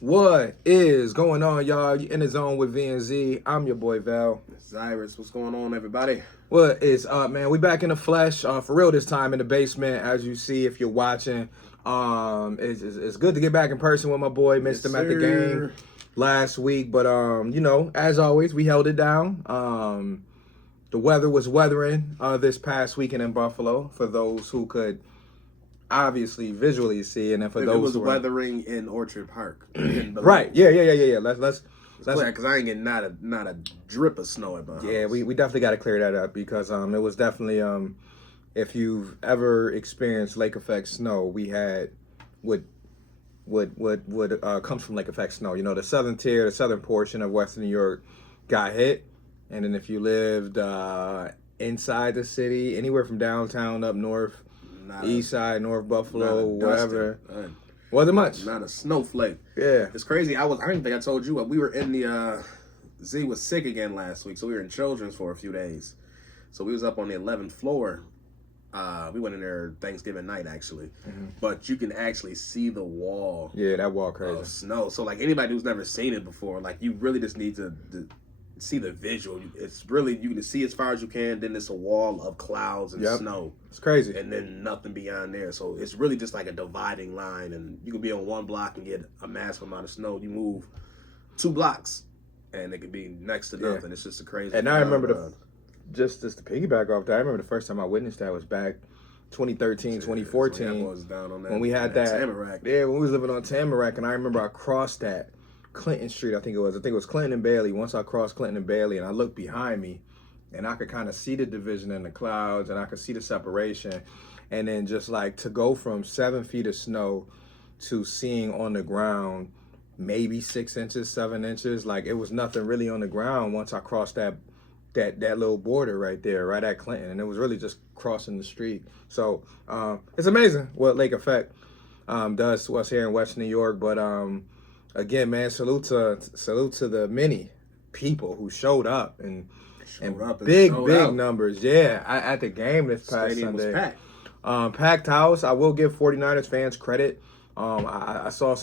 What is going on, y'all? You in the zone with VNZ. I'm your boy Val. Cyrus, what's going on, everybody? What is up, man? We back in the flesh, for real this time in the basement. As you see, if you're watching, it's good to get back in person with my boy. Missed him at the game last week, but as always, we held it down. The weather was weathering this past weekend in Buffalo. For those who could obviously visually see, and then for those it was who weathering in Orchard Park, right? Yeah. Let's because I ain't getting not a drip of snow at my house. Yeah, we definitely got to clear that up because it was definitely if you've ever experienced lake effect snow, we had what comes from lake effect snow. You know, the southern tier, the southern portion of Western New York got hit, and then if you lived inside the city, anywhere from downtown up north, east side, North Buffalo, whatever. Wasn't much. Not a snowflake. Yeah. It's crazy. I didn't think I told you, we were in the Z was sick again last week, so we were in Children's for a few days. So we was up on the 11th floor. We went in there Thanksgiving night, actually. Mm-hmm. But you can actually see the wall. Yeah, that wall crazy. Of snow. So, like, anybody who's never seen it before, like, you really just need to see the visual. It's really, you can see as far as you can, then it's a wall of clouds and snow. It's crazy. And then nothing beyond there. So it's really just like a dividing line, and you can be on one block and get a massive amount of snow. You move 2 blocks and it could be next to nothing. It's just a crazy. And I remember just to piggyback off that, I remember the first time I witnessed that was back 2013, 2014 was down on that, when we had that Tamarack. Yeah, when we was living on Tamarack, and I remember I crossed that Clinton Street, I think it was Clinton and Bailey. Once I crossed Clinton and Bailey and I looked behind me and I could kind of see the division in the clouds and I could see the separation. And then just like to go from 7 feet of snow to seeing on the ground maybe 6 inches, 7 inches, like it was nothing really on the ground once I crossed that little border right there, right at Clinton. And it was really just crossing the street. So it's amazing what lake effect does to us here in Western New York. But again, man, salute to the many people who showed up and big numbers. Yeah, at the game this past Stadium Sunday. Was packed. Packed house. I will give 49ers fans credit. I saw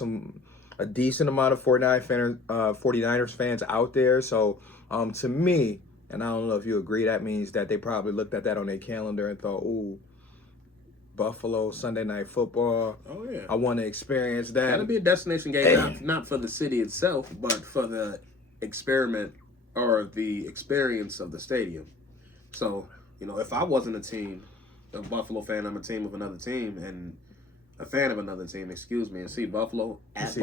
a decent amount of 49ers fans out there. So to me, and I don't know if you agree, that means that they probably looked at that on their calendar and thought, ooh, Buffalo Sunday Night Football. Oh yeah, I want to experience that. That'll be a destination game, not for the city itself, but for the experiment or the experience of the stadium. So, if I wasn't a Buffalo fan, I'm a team of another team and a fan of another team. Excuse me, and see Buffalo at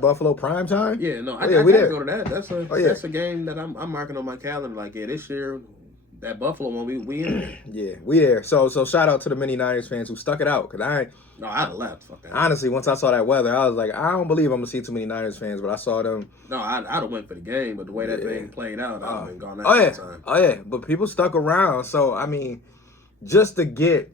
Buffalo prime time. Yeah, no, I gotta go to that. That's a game that I'm marking on my calendar. Like, this year. That Buffalo one, we in. Yeah, we there. So shout out to the many Niners fans who stuck it out. Cause I'd have left. Fuck that. Honestly, once I saw that weather, I was like, I don't believe I'm gonna see too many Niners fans. But I saw them. No, I'd have went for the game, but the way that thing played out, I'd have been gone that time. Oh yeah, but people stuck around. So I mean, just to get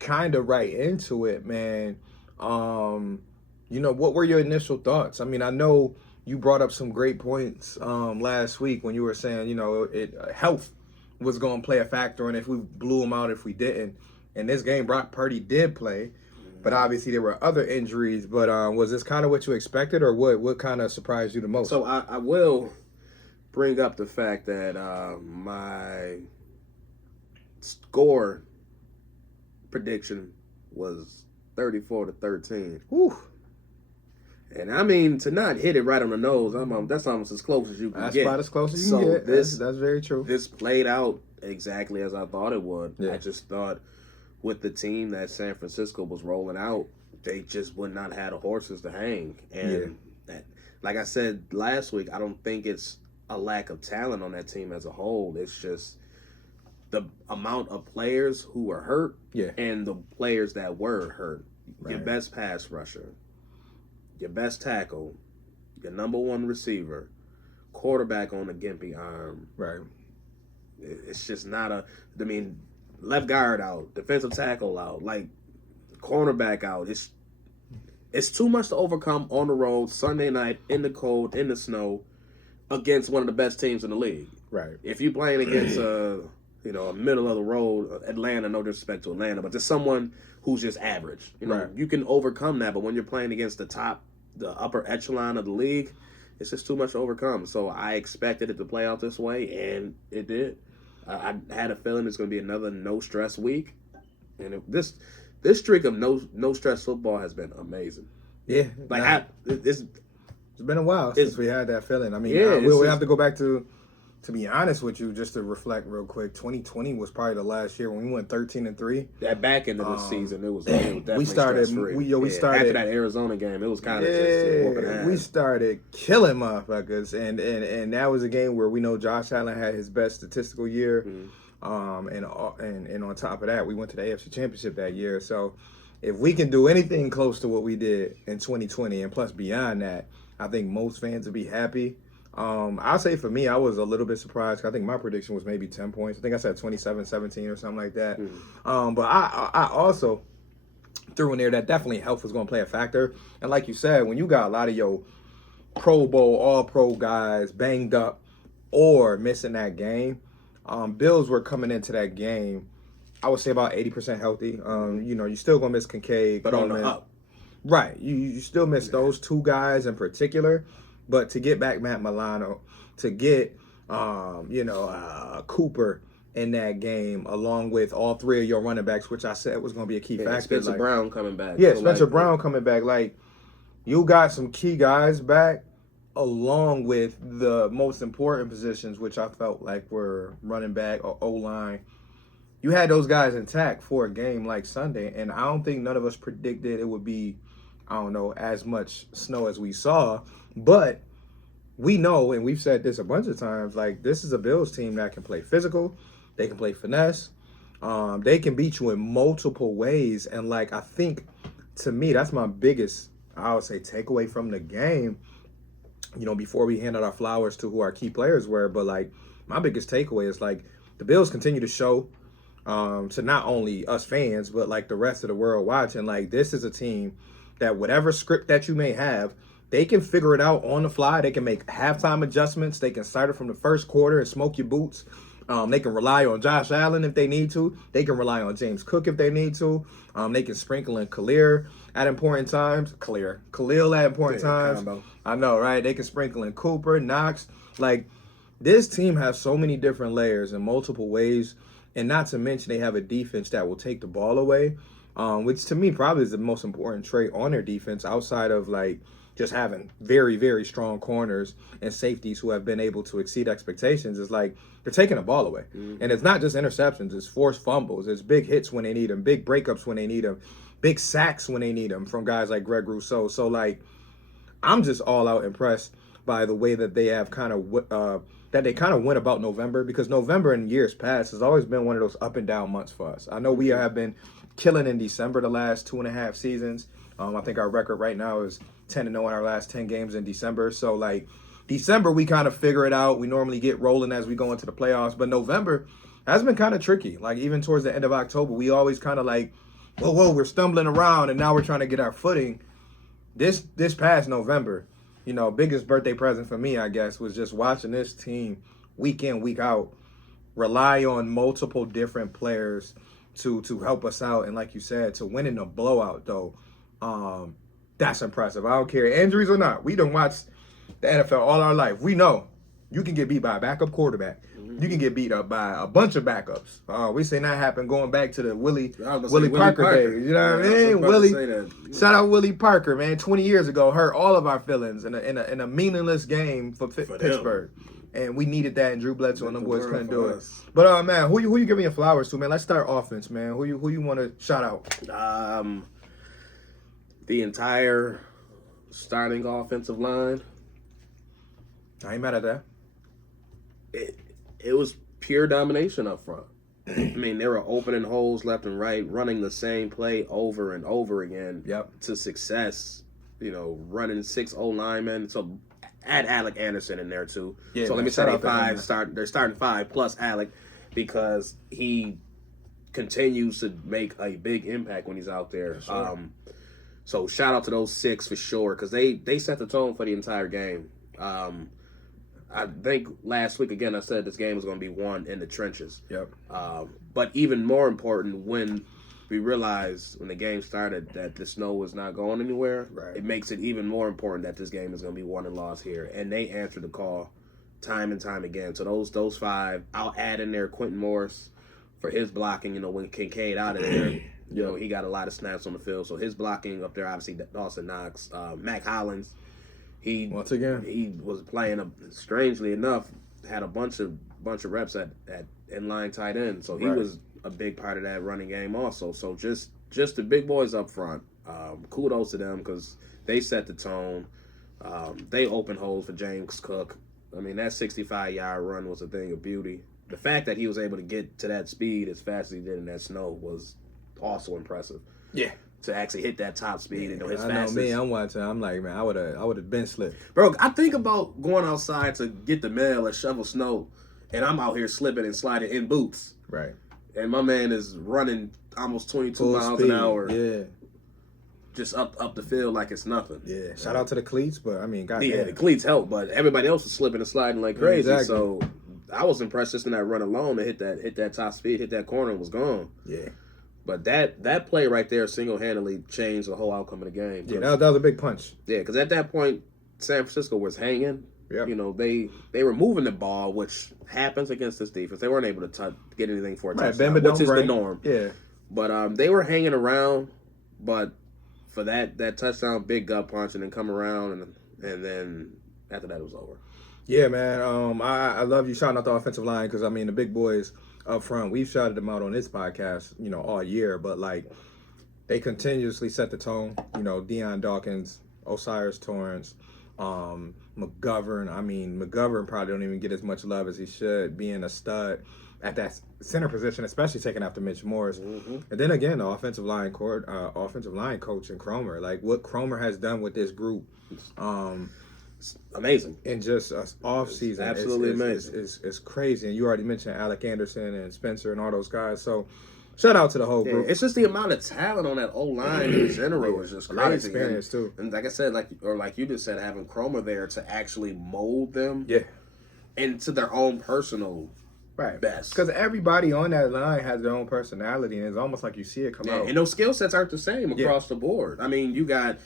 kind of right into it, man. What were your initial thoughts? I mean, I know you brought up some great points last week when you were saying, health was going to play a factor in if we blew him out, if we didn't. In this game, Brock Purdy did play, but obviously there were other injuries. But was this kind of what you expected, or what kind of surprised you the most? So I will bring up the fact that my score prediction was 34-13. Whew. And I mean, to not hit it right on the nose, that's almost as close as you can get. That's about as close as you can get. That's very true. This played out exactly as I thought it would. Yeah. I just thought with the team that San Francisco was rolling out, they just would not have the horses to hang. And like I said last week, I don't think it's a lack of talent on that team as a whole. It's just the amount of players who were hurt and the players that were hurt. Right. Your best pass rusher, your best tackle, your number one receiver, quarterback on a gimpy arm. Right. It's just not left guard out, defensive tackle out, like cornerback out. It's too much to overcome on the road, Sunday night, in the cold, in the snow, against one of the best teams in the league. Right. If you're playing against a middle of the road Atlanta, no disrespect to Atlanta, but just someone who's just average. You can overcome that, but when you're playing against the top the upper echelon of the league, it's just too much to overcome. So I expected it to play out this way, and it did. I had a feeling it's going to be another no stress week, and this streak of no stress football has been amazing. Yeah, like it's been a while since we had that feeling. I mean, yeah, we have to go back to be honest with you, just to reflect real quick. 2020 was probably the last year when we went 13-3. That back end of the season, it was definitely we started after that Arizona game. It was kind of just whooping ass. We started killing motherfuckers, and that was a game where we know Josh Allen had his best statistical year. And on top of that, we went to the AFC Championship that year. So if we can do anything close to what we did in 2020, and plus beyond that, I think most fans would be happy. I'll say for me, I was a little bit surprised. I think my prediction was maybe 10 points. I think I said 27-17 or something like that. But I also threw in there that definitely health was going to play a factor. And like you said, when you got a lot of your Pro Bowl, All-Pro guys banged up or missing that game, Bills were coming into that game, I would say about 80% healthy. You still going to miss Kincaid. But on the up. Right. You still miss those two guys in particular. But to get back Matt Milano, to get Cooper in that game, along with all three of your running backs, which I said was going to be a key factor. Spencer Brown coming back. Yeah, Spencer Brown coming back. Like, you got some key guys back, along with the most important positions, which I felt like were running back or O-line. You had those guys intact for a game like Sunday, and I don't think none of us predicted it would be, as much snow as we saw. But we know, and we've said this a bunch of times, like, this is a Bills team that can play physical, they can play finesse, they can beat you in multiple ways. And, like, I think, to me, that's my biggest, I would say, takeaway from the game, before we hand out our flowers to who our key players were. But, like, my biggest takeaway is, like, the Bills continue to show to not only us fans, but, like, the rest of the world watching, like, this is a team that whatever script that you may have, they can figure it out on the fly. They can make halftime adjustments. They can start it from the first quarter and smoke your boots. They can rely on Josh Allen if they need to. They can rely on James Cook if they need to. They can sprinkle in Khalil at important times. Khalil at important times. Combo. I know, right? They can sprinkle in Cooper, Knox. Like, this team has so many different layers in multiple ways. And not to mention they have a defense that will take the ball away, which to me probably is the most important trait on their defense outside of, like, just having very, very strong corners and safeties who have been able to exceed expectations. Is like they're taking the ball away. And it's not just interceptions. It's forced fumbles. It's big hits when they need them, big breakups when they need them, big sacks when they need them from guys like Greg Rousseau. So, like, I'm just all out impressed by the way that they have kind of went about November, because November in years past has always been one of those up and down months for us. I know we have been killing in December the last 2.5 seasons. I think our record right now is 10-0 in our last 10 games in December. So, like, December, we kind of figure it out. We normally get rolling as we go into the playoffs. But November has been kind of tricky. Like, even towards the end of October, we always kind of like, whoa, we're stumbling around, and now we're trying to get our footing. This past November, biggest birthday present for me, I guess, was just watching this team week in, week out, rely on multiple different players to help us out. And like you said, to win in a blowout, though, that's impressive. I don't care, injuries or not. We done watched the NFL all our life. We know you can get beat by a backup quarterback. You can get beat up by a bunch of backups. We seen that happen going back to the Willie Parker days. You know what I mean? Shout out Willie Parker, man. 20 years ago, hurt all of our feelings in a meaningless game for Pittsburgh. And we needed that, and Drew Bledsoe and them boys couldn't do it. But man, who you giving your flowers to, man? Let's start offense, man. Who you want to shout out? The entire starting offensive line. I ain't mad at that. It was pure domination up front. I mean, they were opening holes left and right, running the same play over and over again to success. Running 6 O-linemen. So add Alec Anderson in there too. Yeah, so let me say they're starting 5 plus Alec, because he continues to make a big impact when he's out there. Sure. So shout out to those 6 for sure, because they set the tone for the entire game. I think last week, again, I said this game was going to be won in the trenches. Yep. But even more important, when we realized when the game started that the snow was not going anywhere. Right. It makes it even more important that this game is going to be won and lost here. And they answered the call time and time again. So those 5, I'll add in there Quentin Morris for his blocking. When Kincaid out of there, he got a lot of snaps on the field. So his blocking up there, obviously Dawson Knox, Mac Hollins. He was playing strangely enough, had a bunch of reps at inline tight end. So he was a big part of that running game also. So just the big boys up front. Kudos to them because they set the tone. They opened holes for James Cook. I mean, that 65-yard run was a thing of beauty. The fact that he was able to get to that speed as fast as he did in that snow was also impressive. Yeah. To actually hit that top speed and his fastest. I know me, I'm watching. I'm like, man, I would have been slipped. Bro, I think about going outside to get the mail or shovel snow, and I'm out here slipping and sliding in boots. Right. And my man is running almost 22 Full miles speed. an hour. Yeah. Just up the field like it's nothing. Yeah. Shout out to the cleats, but I mean, goddamn. Yeah, the cleats help, but everybody else was slipping and sliding like crazy. Exactly. So I was impressed just in that run alone to hit that top speed, hit that corner and was gone. Yeah. But that play right there single-handedly changed the whole outcome of the game. Yeah, that was a big punch. Yeah, because at that point, San Francisco was hanging. Yeah. They were moving the ball, which happens against this defense. They weren't able to get anything for a touchdown, which is the norm. Yeah. But they were hanging around. But for that touchdown, big gut punch, and then come around, and then after that, it was over. Yeah, man. I love you shouting out the offensive line because, I mean, the big boys up front, we've shouted them out on this podcast, all year. But, like, they continuously set the tone. Deion Dawkins, Osiris Torrance, McGovern. I mean, McGovern probably don't even get as much love as he should, being a stud at that center position, especially taking after Mitch Morris. Mm-hmm. And then again, the offensive line coach and Cromer, like what Cromer has done with this group, amazing. And just off season, absolutely amazing. It's crazy. And you already mentioned Alec Anderson and Spencer and all those guys. So shout out to the whole group. It's just the amount of talent on that O-line in general is just crazy. A lot of experience too. And like I said, like you just said, having Cromer there to actually mold them into their own personal best. Because everybody on that line has their own personality, and it's almost like you see it come out. And those skill sets aren't the same across the board. I mean, you got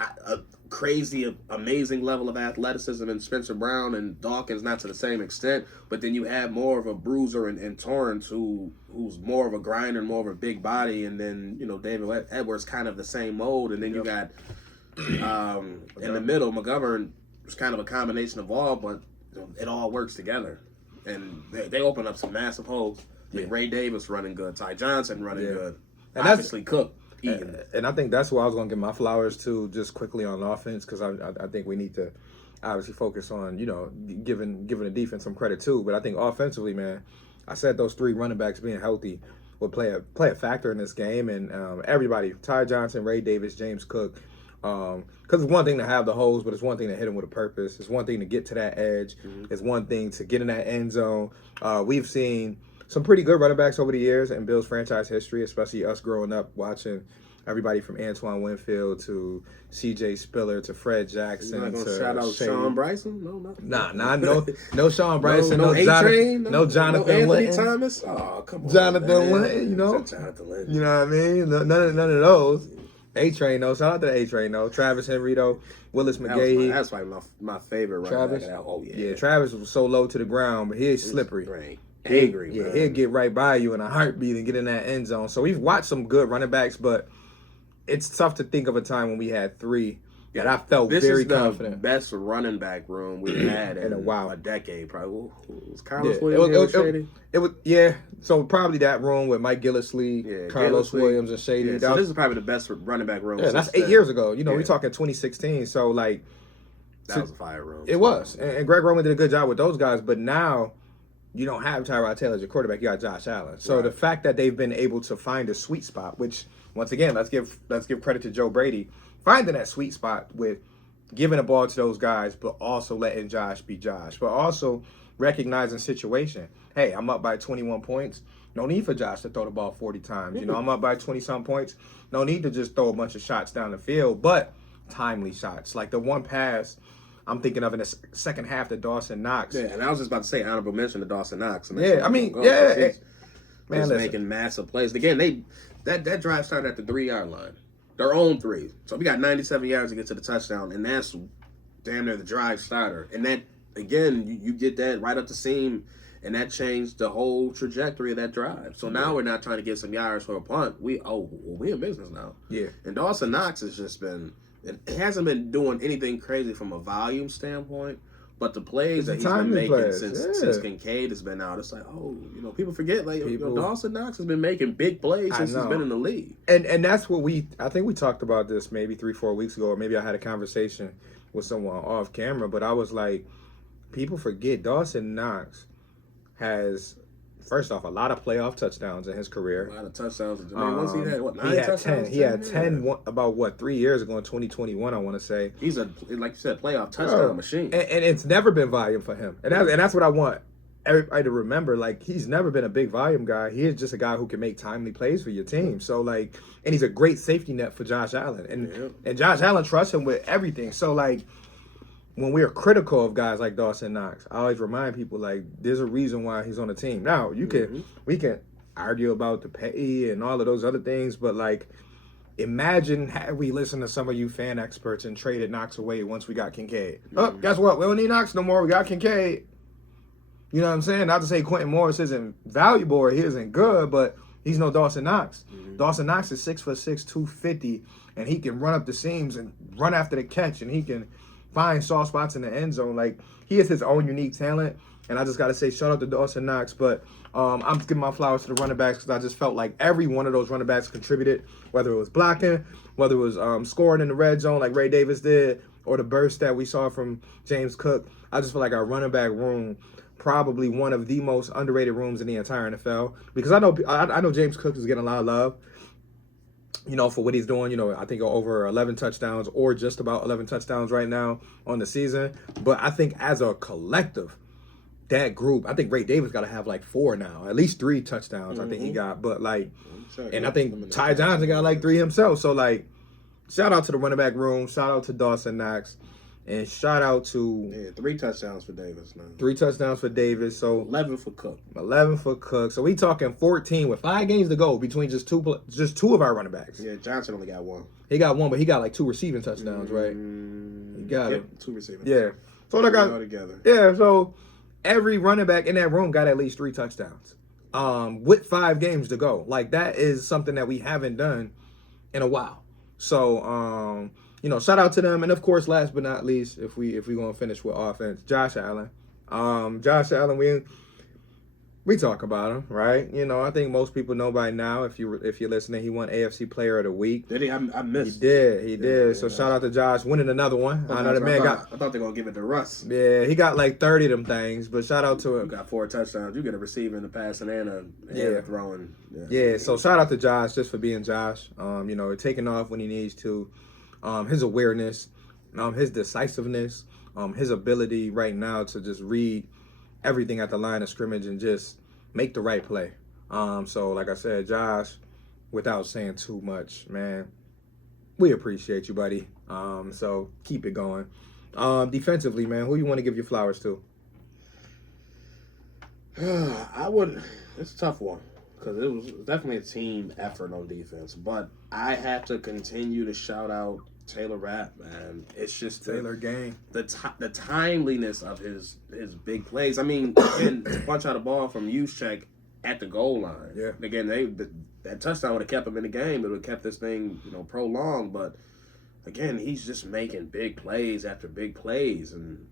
a crazy, amazing level of athleticism in Spencer Brown and Dawkins, not to the same extent, but then you have more of a bruiser in Torrance who's more of a grinder, more of a big body, and then, David Edwards kind of the same mold, and then you got in the middle, McGovern was kind of a combination of all, but it all works together. And they open up some massive holes. With Ray Davis running good, Ty Johnson running good, and obviously Cook. And I think that's where I was going to give my flowers to, just quickly on offense, because I think we need to obviously focus on, giving the defense some credit too. But I think offensively, man, I said those 3 running backs being healthy would play a factor in this game. And everybody, Ty Johnson, Ray Davis, James Cook, because it's one thing to have the holes, but it's one thing to hit them with a purpose. It's one thing to get to that edge. Mm-hmm. It's one thing to get in that end zone. We've seen some pretty good running backs over the years in Bills franchise history, especially us growing up watching everybody from Antoine Winfield to C.J. Spiller to Fred Jackson. You're not gonna to shout out Shady. Sean Bryson? No Sean Bryson, no Jonathan, no Jonathan Anthony Linton. Thomas. Oh, come on, Jonathan man. Linton, Jonathan Linton. You know what I mean? None of those. A-Train, though. Shout out to the A-Train, though. Travis Henry, though. Willis McGahee. That's probably my favorite running back. Oh, yeah. Yeah, Travis was so low to the ground, but he's slippery. Angry, man. He'll get right by you in a heartbeat and get in that end zone. So we've watched some good running backs, but it's tough to think of a time when we had 3 that I felt very confident. This is the best running back room we've had in a decade, probably. Was Carlos Williams Shady? It was, so probably that room with Mike Gillislee, Carlos Williams, and Shady. Yeah, so this is probably the best running back room. Yeah, that's 8 years ago. We're talking 2016. So, like... That was a fire room. It was. And Greg Roman did a good job with those guys, but now you don't have Tyrod Taylor as your quarterback. You got Josh Allen. So the fact that they've been able to find a sweet spot, which, once again, let's give credit to Joe Brady, finding that sweet spot with giving the ball to those guys, but also letting Josh be Josh, but also recognizing situation. Hey, I'm up by 21 points. No need for Josh to throw the ball 40 times. I'm up by 20-some points. No need to just throw a bunch of shots down the field, but timely shots. Like the one pass I'm thinking of in the second half to Dawson Knox. Yeah, and I was just about to say honorable mention to Dawson Knox. He's making massive plays. Again, That drive started at the 3-yard line. Their own 3. So we got 97 yards to get to the touchdown, and that's damn near the drive starter. And that, again, you get that right up the seam, and that changed the whole trajectory of that drive. So now we're not trying to get some yards for a punt. We in business now. Yeah. And Dawson Knox has just been, it hasn't been doing anything crazy from a volume standpoint, but the plays that he's been making since Kincaid has been out, it's like, people forget, like, Dawson Knox has been making big plays since he's been in the league. And that's what I think we talked about this maybe 3-4 weeks ago, or maybe I had a conversation with someone off camera, but I was like, people forget Dawson Knox has, first off, a lot of playoff touchdowns in his career. A lot of touchdowns. Once he had, 9 touchdowns? 10. He had 10 about 3 years ago in 2021, I want to say. He's a, like you said, playoff touchdown machine. And it's never been volume for him. And that's what I want everybody to remember. Like, he's never been a big volume guy. He is just a guy who can make timely plays for your team. So, like, and he's a great safety net for Josh Allen. And Josh Allen trusts him with everything. So, like, when we are critical of guys like Dawson Knox, I always remind people, like, there's a reason why he's on the team. Now, we can argue about the pay and all of those other things, but, like, imagine had we listened to some of you fan experts and traded Knox away once we got Kincaid. Oh, guess what? We don't need Knox no more. We got Kincaid. You know what I'm saying? Not to say Quentin Morris isn't valuable or he isn't good, but he's no Dawson Knox. Dawson Knox is 6'6", 250, and he can run up the seams and run after the catch, and he can find soft spots in the end zone. Like, he has his own unique talent, and I just got to say shout out to Dawson Knox. But I'm giving my flowers to the running backs because I just felt like every one of those running backs contributed, whether it was blocking, whether it was scoring in the red zone like Ray Davis did, or the burst that we saw from James Cook. I just feel like our running back room probably one of the most underrated rooms in the entire NFL, because I know James Cook is getting a lot of love, for what he's doing. I think over 11 touchdowns or just about 11 touchdowns right now on the season. But I think as a collective, that group, I think Ray Davis got to have like 4 now, at least 3 touchdowns. I think he got, but like, and I think Ty Johnson got like 3 himself. So like, shout out to the running back room, shout out to Dawson Knox, and shout out to 3 touchdowns for Davis now. 3 touchdowns for Davis. So 11 for Cook. 11 for Cook. So we talking 14 with 5 games to go between just two of our running backs. Yeah, Johnson only got 1. He got 1, but he got like 2 receiving touchdowns, right? He got it. 2 receiving. Yeah. So they got all together. Yeah. So every running back in that room got at least 3 touchdowns. With 5 games to go. Like, that is something that we haven't done in a while. So shout out to them. And of course, last but not least, if we gonna finish with offense, Josh Allen. Josh Allen, we talk about him, right? I think most people know by now, if you're listening, he won AFC Player of the Week. Did he? I missed. He did. So shout out to Josh winning another one. I know the man I thought they were gonna give it to Russ. Yeah, he got like 30 of them things, but shout out to him. You got 4 touchdowns. You get a receiving, a passing, and a throwing. Yeah. So shout out to Josh just for being Josh. Taking off when he needs to. His awareness, his decisiveness, his ability right now to just read everything at the line of scrimmage and just make the right play. So like I said, Josh, without saying too much, man, we appreciate you, buddy. So keep it going. Defensively, man, who you want to give your flowers to? It's a tough one, because it was definitely a team effort on defense. But I have to continue to shout out Taylor Rapp, man. It's just Taylor gang. The timeliness of his big plays. I mean, again, to punch out a ball from Juszczyk at the goal line. Yeah. Again, that touchdown would have kept him in the game. It would have kept this thing, prolonged. But again, he's just making big plays after big plays, and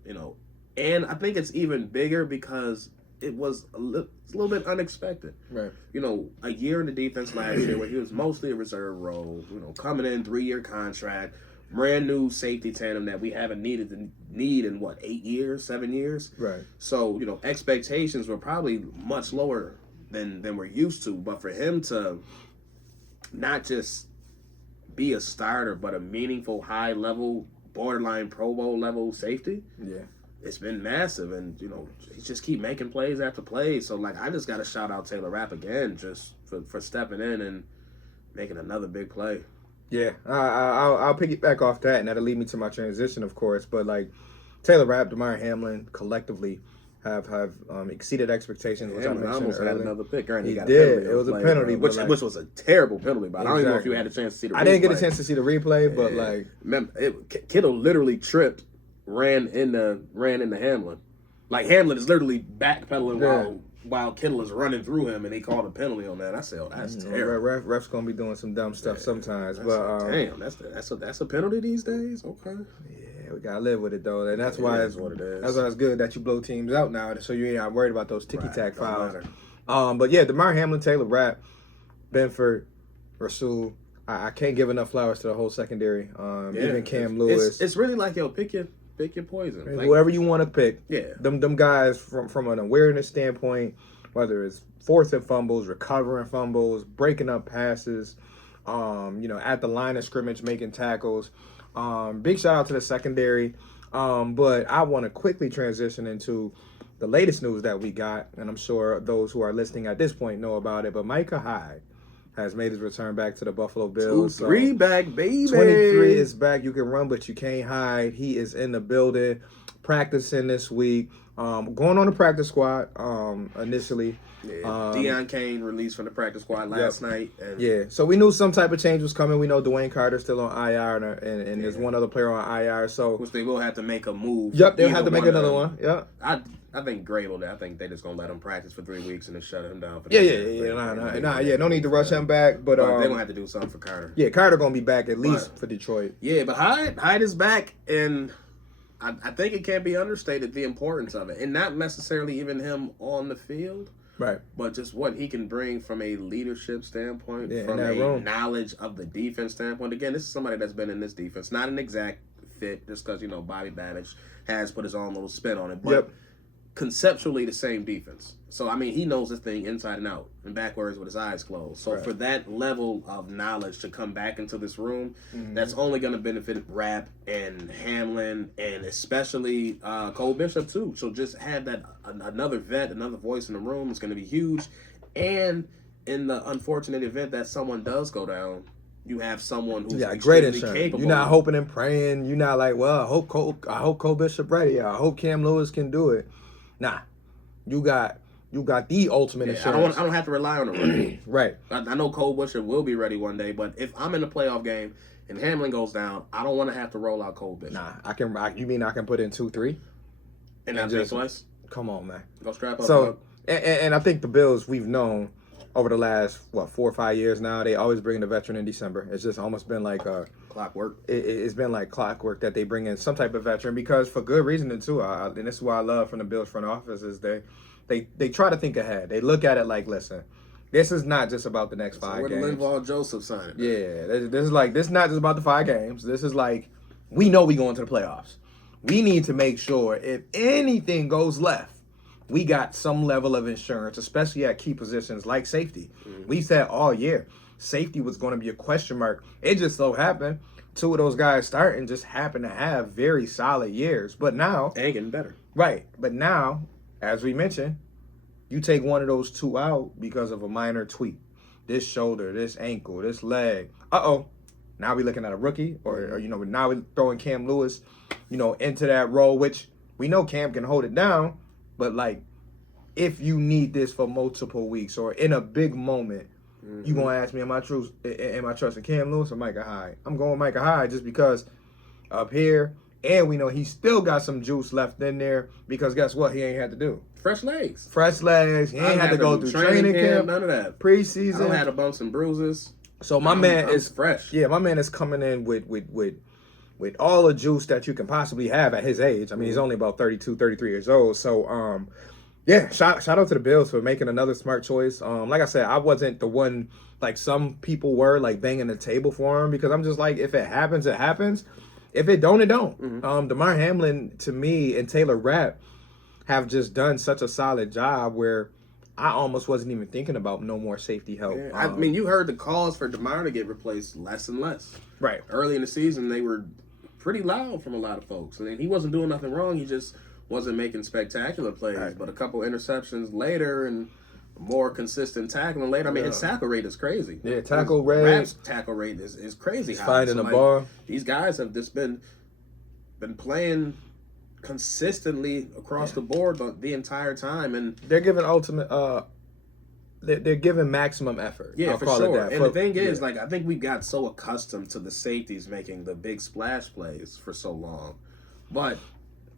and I think it's even bigger because it was a little bit unexpected. Right. A year in the defense last year where he was mostly a reserve role, coming in 3-year contract, brand new safety tandem that we haven't needed in 8 years, 7 years. Right. So, expectations were probably much lower than we're used to. But for him to not just be a starter, but a meaningful, high level, borderline Pro Bowl level safety. Yeah. It's been massive, and he just keep making plays after plays. So I just got to shout out Taylor Rapp again, just for stepping in and making another big play. Yeah, I'll piggyback off that, and that'll lead me to my transition, of course. But Taylor Rapp, DeMar Hamlin, collectively, have exceeded expectations, which I mentioned almost earlier. had another pick. Right? He got did. A penalty It was a play, penalty, which was a terrible penalty. But I don't even know if you had a chance to see the replay. I didn't get a chance to see the replay, but like, remember, Kittle literally tripped, ran into Hamlin. Like Hamlin is literally backpedaling while Kittle is running through him, and they called a penalty on that. I said, "Oh, that's terrible." Refs gonna be doing some dumb stuff sometimes, but damn, that's a penalty these days. Okay. Yeah, we gotta live with it though, and that's why it's what it is. That's why it's good that you blow teams out now, so you ain't not worried about those ticky-tack fouls. But yeah, DeMar Hamlin, Taylor Rapp, Benford, Rasul. I can't give enough flowers to the whole secondary. Even Cam Lewis. It's really like, yo, pick your poison. Like, whoever you want to pick. Yeah. Them guys from an awareness standpoint, whether it's forcing fumbles, recovering fumbles, breaking up passes, at the line of scrimmage making tackles. Big shout out to the secondary. But I want to quickly transition into the latest news that we got, and I'm sure those who are listening at this point know about it, but Micah Hyde has made his return back to the Buffalo Bills. 23 back, baby. 23 is back. You can run, but you can't hide. He is in the building, practicing this week. Going on the practice squad initially. Yeah. Deion Kane released from the practice squad last night. And so we knew some type of change was coming. We know Dwayne Carter's still on IR, and there's one other player on IR. So which they will have to make a move. Yep, they'll have to make another one. Yep. I think Grable. I think they just gonna let him practice for 3 weeks and then shut him down. For No need to rush him back, but they're gonna have to do something for Carter. Yeah, Carter gonna be back at least for Detroit. Yeah, but Hyde is back, and I think it can't be understated the importance of it, and not necessarily even him on the field, right? But just what he can bring from a leadership standpoint, from knowledge of the defense standpoint. Again, this is somebody that's been in this defense, not an exact fit, just because Bobby Babbage has put his own little spin on it, but conceptually the same defense. So I mean, he knows this thing inside and out and backwards with his eyes closed. So for that level of knowledge to come back into this room, that's only going to benefit Rapp and Hamlin, and especially Cole Bishop too. So just have that another vet, another voice in the room is going to be huge. And in the unfortunate event that someone does go down, you have someone who's great insurance. capable. You're not hoping and praying. You're not like, well, I hope Cole Bishop ready. I hope Cam Lewis can do it. Nah, you got the ultimate insurance. I don't have to rely on the rookie. Right. I know Cole Bishop will be ready one day, but if I'm in a playoff game and Hamlin goes down, I don't want to have to roll out Cole Bishop. Nah, you mean I can put in 2-3? And not think twice? Come on, man. Go strap up. So, and I think the Bills, we've known over the last 4 or 5 years now, they always bring the veteran in December. It's just almost been like clockwork. It's been like clockwork that they bring in some type of veteran, because for good reason too. And this is what I love from the Bills front office is they try to think ahead. They look at it like, listen, this is not just about the next 5 games. Where the Linval Joseph sign? Yeah, this is not just about the 5 games. This is like, we know we go into the playoffs. We need to make sure if anything goes left, we got some level of insurance, especially at key positions like safety. We said all year safety was going to be a question mark. It just so happened 2 of those guys starting just happen to have very solid years. But now, and getting better. Right. But now, as we mentioned, you take one of those 2 out because of a minor tweak. This shoulder, this ankle, this leg. Now we're looking at a rookie, or now we're throwing Cam Lewis, into that role, which we know Cam can hold it down. But like, if you need this for multiple weeks or in a big moment, you gonna ask me, am I trusting Cam Lewis or Micah Hyde? I'm going Micah Hyde just because up here, and we know he still got some juice left in there, because guess what? He ain't had to do fresh legs. He ain't had to go through training camp, none of that preseason. I don't have to bumps and bruises. So my man is fresh. Yeah, my man is coming in with all the juice that you can possibly have at his age. I mean, he's only about 32, 33 years old. So, shout out to the Bills for making another smart choice. Like I said, I wasn't the one like some people were like banging the table for him, because I'm just like, if it happens, it happens. If it don't, it don't. DeMar Hamlin, to me, and Taylor Rapp have just done such a solid job where I almost wasn't even thinking about no more safety help. Yeah, I mean, you heard the calls for DeMar to get replaced less and less. Right. Early in the season, they were pretty loud from a lot of folks. And he wasn't doing nothing wrong. He just wasn't making spectacular plays. Right. But a couple interceptions later and more consistent tackling later. I mean, his tackle rate is crazy. Yeah, tackle rate is crazy. He's finding the ball. These guys have just been playing consistently across the board the entire time, and they're giving ultimate. They're giving maximum effort. Yeah, I'll for call sure. it that. And the thing is, like, I think we got so accustomed to the safeties making the big splash plays for so long, but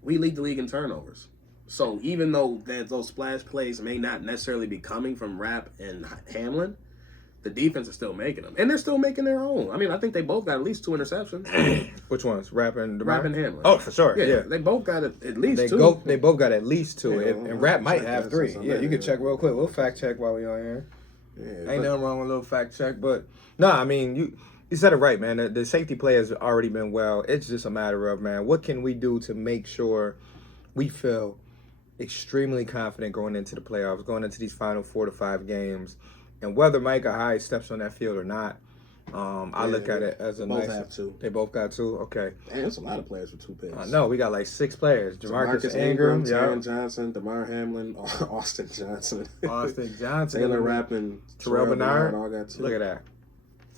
we lead the league in turnovers. So even though those splash plays may not necessarily be coming from Rapp and Hamlin, the defense is still making them, and they're still making their own. I mean, I think they both got at least 2 interceptions. Which ones? Rapp and DeMar? Rapp and Hamlin. Oh, for sure. Yeah. They both got at least 2. They both got at least 2, Yeah, and Rapp might have 3. Yeah, you can check real quick. We'll fact check while we on here. Yeah, Ain't nothing wrong with a little fact check, but no, I mean you said it right, man. The safety play has already been well. It's just a matter of, man, what can we do to make sure we feel extremely confident going into the playoffs, going into these final 4 to 5 games, and whether Micah Hyde steps on that field or not. I look at it as a both nice. have 2. They both got 2. Okay. Man, that's a lot of players with 2 picks. I know we got like 6 players: Marcus Ingram, Taron Johnson, DeMar Hamlin, Austin Johnson, Taylor Rapp, and Terrell Bernard. All got 2. Look at that.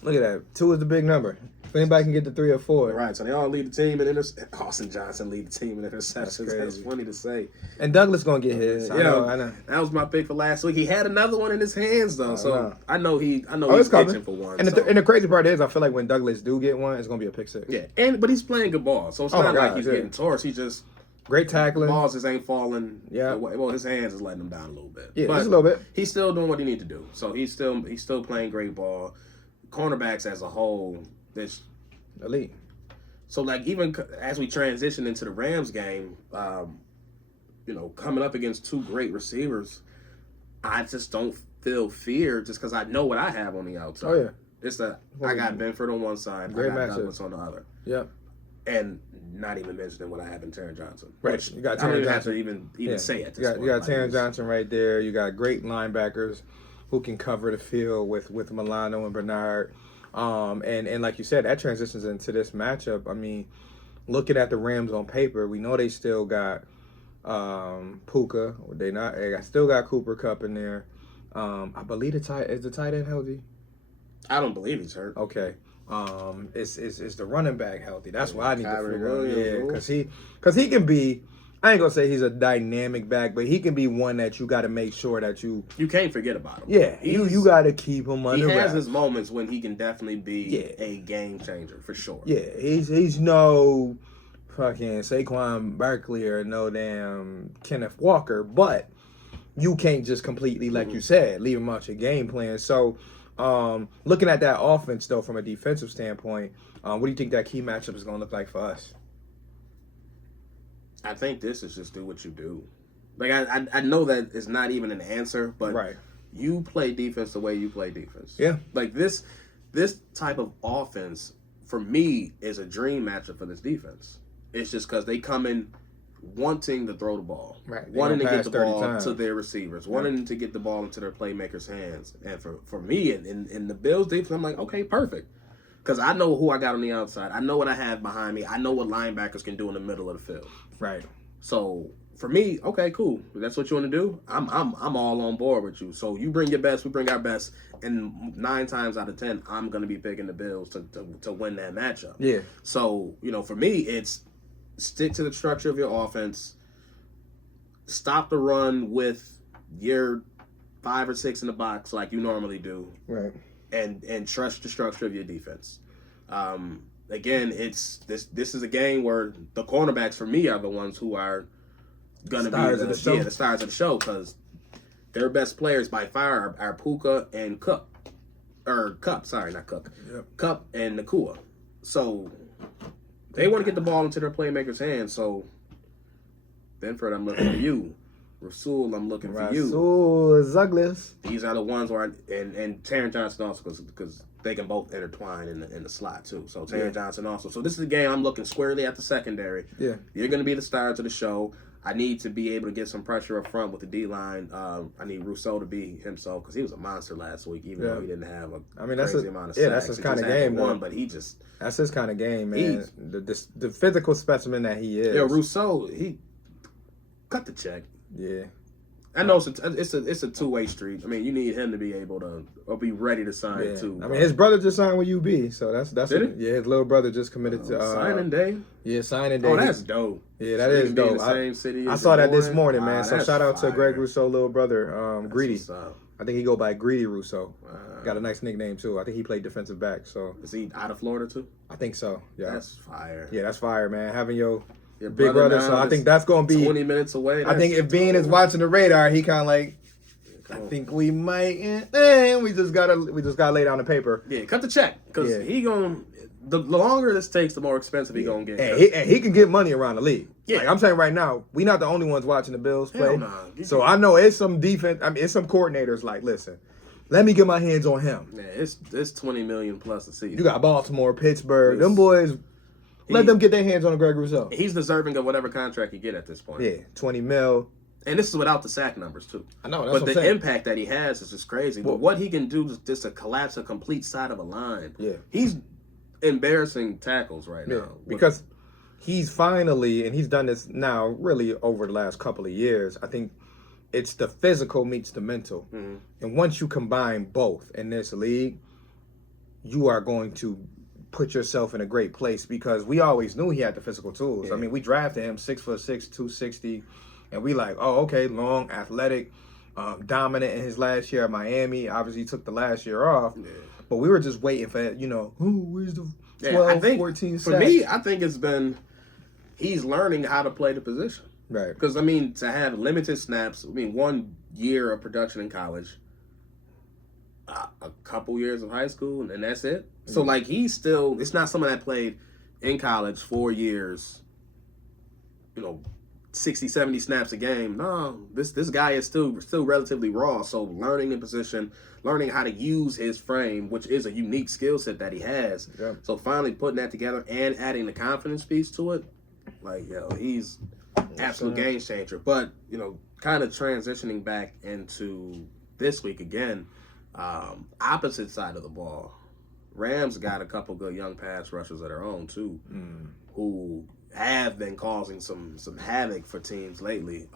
Look at that. 2 is the big number. If anybody can get to 3 or 4. Right, so they all lead the team in Austin Johnson lead the team in interceptions. That's funny to say. And Douglas gonna get his. I know. That was my pick for last week. He had another one in his hands though, I know he's itching for one. And the crazy part is, I feel like when Douglas do get one, it's gonna be a pick 6. Yeah, but he's playing good ball, so it's not like he's getting torched. He just great tackling. Balls just ain't falling. Yeah. Well, his hands is letting him down a little bit. Yeah, but just a little bit. He's still doing what he need to do. So he's still playing great ball. Cornerbacks as a whole, this elite. So like even as we transition into the Rams game, coming up against 2 great receivers, I just don't feel fear just because I know what I have on the outside. Oh yeah. It's I got Benford on one side, great I got matchup. Douglas on the other. Yep. And not even mentioning what I have in Taron Johnson. Right. Which You got I don't Taron even have Johnson. to even say it. You got Taron Johnson right there. You got great linebackers who can cover the field with Milano and Bernard. And like you said, that transitions into this matchup. I mean, looking at the Rams on paper, we know they still got Puka. They still got Cooper Kupp in there. I believe the tight end healthy? I don't believe he's hurt. Okay. Is the running back healthy? That's what I need to figure out. Yeah, because he can be. I ain't gonna say he's a dynamic back, but he can be one that you got to make sure that you can't forget about him. Yeah, you got to keep him under wraps. He has his moments when he can definitely be a game changer for sure. Yeah, he's no fucking Saquon Barkley or no damn Kenneth Walker, but you can't just completely, like you said, leave him out your game plan. So, looking at that offense though, from a defensive standpoint, what do you think that key matchup is gonna look like for us? I think this is just do what you do. Like I know that it's not even an answer, but you play defense the way you play defense. Yeah. Like this type of offense for me is a dream matchup for this defense. It's just because they come in wanting to throw the ball, wanting to get the ball to their receivers, wanting to get the ball into their playmakers' hands. And for me in the Bills defense, I'm like, okay, perfect. Because I know who I got on the outside. I know what I have behind me. I know what linebackers can do in the middle of the field. Right. So for me, okay, cool. If that's what you want to do, I'm all on board with you. So you bring your best, we bring our best, and 9 times out of 10, I'm gonna be picking the Bills to win that matchup. Yeah. So for me, it's stick to the structure of your offense. Stop the run with your 5 or 6 in the box like you normally do. Right. And trust the structure of your defense. Again, it's this is a game where the cornerbacks for me are the ones who are gonna be the stars of the show because their best players by far are Puka and Kupp. Sorry, not Cook. Yep. Kupp and Nakua. So they want to get the ball into their playmakers' hands. So Benford, I'm looking for you. Rasul, I'm looking for you. Rasul Douglas. These are the ones where and Taron Johnson also because they can both intertwine in the slot too. So Taron Johnson also. So this is a game I'm looking squarely at the secondary. Yeah, you're going to be the stars of the show. I need to be able to get some pressure up front with the D line. I need Rousseau to be himself because he was a monster last week, even though he didn't have crazy amount of sacks. That's his kind of game. But that's his kind of game, man. The physical specimen that he is. Yeah, Rousseau, he cut the check. Yeah. I know it's a two-way street. I mean, you need him to be able to or be ready to sign too. I mean, his brother just signed with UB, so that's Did he? Yeah, his little brother just committed to signing day. Yeah, signing day. Oh, that's dope. Yeah, that is dope. I saw that this morning, man. So shout out to Greg Rousseau, little brother, Greedy. I think he go by Greedy Rousseau. Got a nice nickname too. I think he played defensive back. So is he out of Florida too? I think so. Yeah, that's fire. Yeah, that's fire, man. Having your big brother. So I think that's gonna be 20 minutes away. I think if Bean is watching the radar, he kind of like. I think we might. We just gotta lay down the paper. Yeah, cut the check because he gonna. The longer this takes, the more expensive he gonna get. And he can get money around the league. Yeah, like I'm saying right now, we not the only ones watching the Bills play. So I know it's some defense. I mean, it's some coordinators like, listen, let me get my hands on him. Yeah, it's $20 million plus a season. You got Baltimore, Pittsburgh, them boys. Let them get their hands on Greg Rousseau. He's deserving of whatever contract he get at this point. Yeah, $20 million. And this is without the sack numbers too. I know, but the impact that he has is just crazy. But what he can do is just to collapse a complete side of a line. Yeah, he's embarrassing tackles right now because he's finally, and he's done this now really over the last couple of years. I think it's the physical meets the mental, and once you combine both in this league, you are going to put yourself in a great place because we always knew he had the physical tools. I mean, we drafted him 6'6", 260. And we like, oh, okay, long, athletic, dominant in his last year at Miami. Obviously, he took the last year off. Yeah. But we were just waiting for, where's the 12, 14 sacks? For me, I think it's been he's learning how to play the position. Right. Because, I mean, to have limited snaps, 1 year of production in college, a couple years of high school, and that's it. Mm-hmm. So, like, he's still – it's not someone that played in college 4 years, 60, 70 snaps a game. No, this guy is still relatively raw. So learning in position, learning how to use his frame, which is a unique skill set that he has. Yeah. So finally putting that together and adding the confidence piece to it, like, he's absolute game changer. But, kind of transitioning back into this week again, opposite side of the ball, Rams got a couple good young pass rushers of their own too, who have been causing some havoc for teams lately.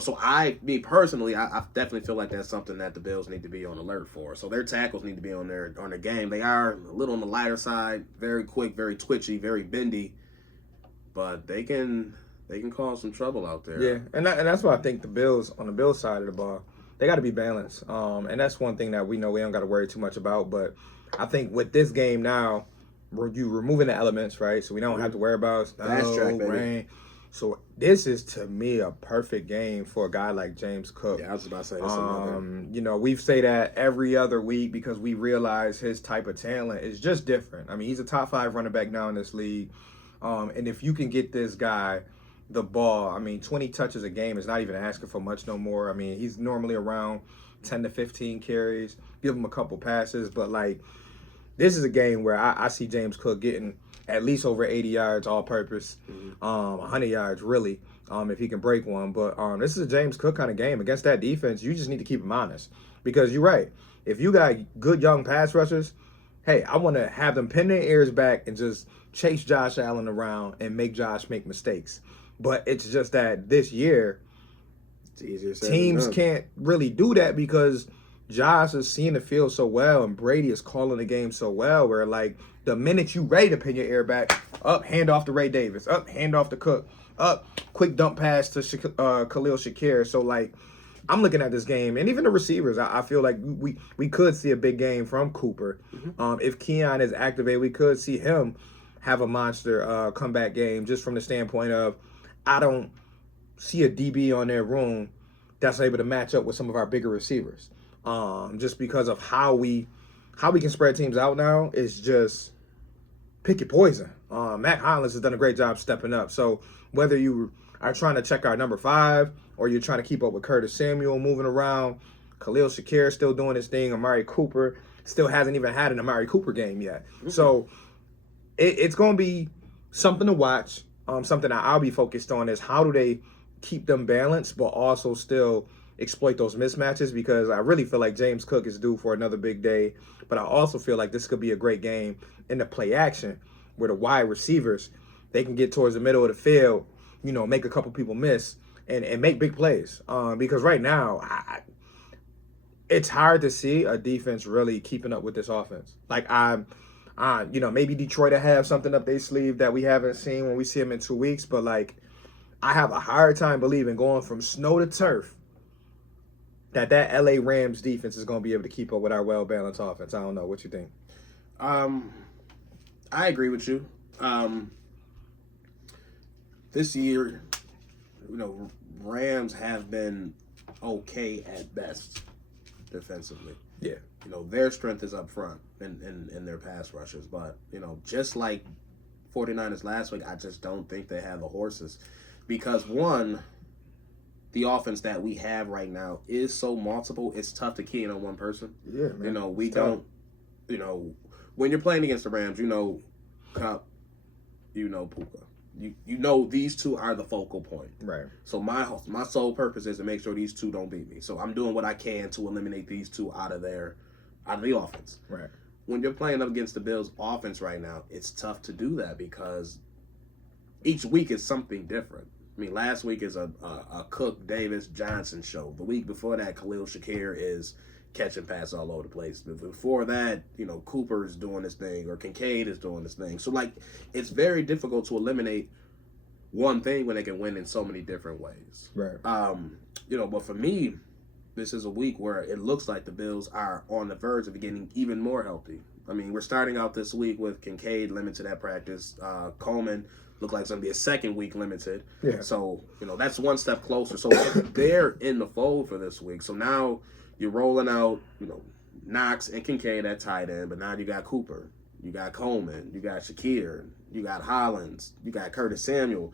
So I definitely feel like that's something that the Bills need to be on alert for. So their tackles need to be on their game. They are a little on the lighter side, very quick, very twitchy, very bendy, but they can cause some trouble out there. Yeah, and that's why I think the Bills on the Bills side of the ball, they got to be balanced. And that's one thing that we know we don't got to worry too much about. But I think with this game now, you removing the elements, right? So we don't have to worry about rain. So this is, to me, a perfect game for a guy like James Cook. Yeah, I was about to say this. We say that every other week because we realize his type of talent is just different. I mean, he's a top 5 running back now in this league. And if you can get this guy the ball, 20 touches a game is not even asking for much no more. I mean, he's normally around 10 to 15 carries. Give him a couple passes, but this is a game where I see James Cook getting at least over 80 yards all-purpose, 100 yards really, if he can break one. But this is a James Cook kind of game. Against that defense, you just need to keep him honest. Because you're right. If you got good young pass rushers, hey, I want to have them pin their ears back and just chase Josh Allen around and make Josh make mistakes. But it's just that this year, teams can't really do that because – Josh is seeing the field so well, and Brady is calling the game so well, where, the minute you ready to pin your ear back, up, hand off to Ray Davis, up, hand off to Cook, up, quick dump pass to Khalil Shakir. So, I'm looking at this game, and even the receivers, I feel like we could see a big game from Cooper. If Keon is activated, we could see him have a monster comeback game just from the standpoint of I don't see a DB on their room that's able to match up with some of our bigger receivers. Just because of how we can spread teams out now is just pick your poison. Matt Hollins has done a great job stepping up. So whether you are trying to check our number 5 or you're trying to keep up with Curtis Samuel moving around, Khalil Shakir still doing his thing, Amari Cooper still hasn't even had an Amari Cooper game yet. So it's going to be something to watch. Something that I'll be focused on is how do they keep them balanced but also still exploit those mismatches, because I really feel like James Cook is due for another big day. But I also feel like this could be a great game in the play action where the wide receivers, they can get towards the middle of the field, make a couple people miss, and make big plays. Because right now, it's hard to see a defense really keeping up with this offense. Like maybe Detroit will have something up their sleeve that we haven't seen when we see them in 2 weeks. But like, I have a hard time believing going from snow to turf that LA Rams defense is going to be able to keep up with our well-balanced offense. I don't know. What you think? I agree with you. This year, Rams have been okay at best defensively. Yeah. Their strength is up front in their pass rushes. But, just like 49ers last week, I just don't think they have the horses. Because, one, the offense that we have right now is so multiple, it's tough to key in on one person. Yeah, man. We don't, when you're playing against the Rams, Cup, Puka. You know these two are the focal point. Right. So my sole purpose is to make sure these two don't beat me. So I'm doing what I can to eliminate these two out of the offense. Right. When you're playing up against the Bills offense right now, it's tough to do that because each week is something different. I mean, last week is a Cook, Davis, Johnson show. The week before that, Khalil Shakir is catching pass all over the place. Before that, Cooper is doing this thing or Kincaid is doing this thing. So, it's very difficult to eliminate one thing when they can win in so many different ways. Right. But for me, this is a week where it looks like the Bills are on the verge of getting even more healthy. I mean, we're starting out this week with Kincaid limited at practice. Coleman look like it's going to be a second week limited. Yeah. So, that's one step closer. So, they're in the fold for this week. So, now you're rolling out, Knox and Kincaid at tight end, but now you got Cooper, you got Coleman, you got Shakir, you got Hollins, you got Curtis Samuel.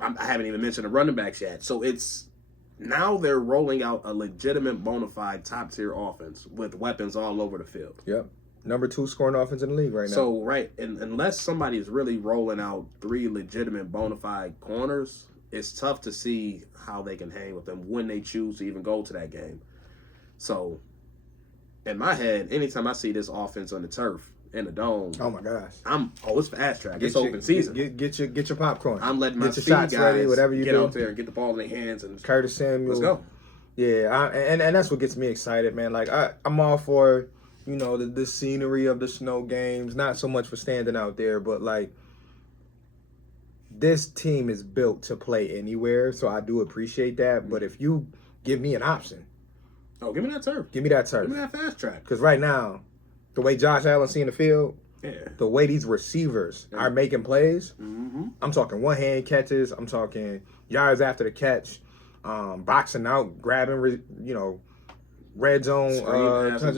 I haven't even mentioned the running backs yet. So now they're rolling out a legitimate, bona fide top-tier offense with weapons all over the field. Yep. Number 2 scoring offense in the league right now. So, and unless somebody is really rolling out 3 legitimate, bona fide corners, it's tough to see how they can hang with them when they choose to even go to that game. So, in my head, anytime I see this offense on the turf, in the dome, oh my gosh, it's fast track. It's open season. Get your popcorn. I'm letting my speed shots guys ready, whatever you get do. out there and get the ball in their hands and Curtis Samuel. Let's go. Yeah, and that's what gets me excited, man. Like I'm all for the scenery of the snow games. Not so much for standing out there, but like, this team is built to play anywhere, so I do appreciate that. But if you give me an option, give me that turf. Give me that turf. Give me that fast track. Because right now, the way Josh Allen's seeing the field, the way these receivers are making plays, I'm talking one-hand catches, I'm talking yards after the catch, boxing out, grabbing, red zone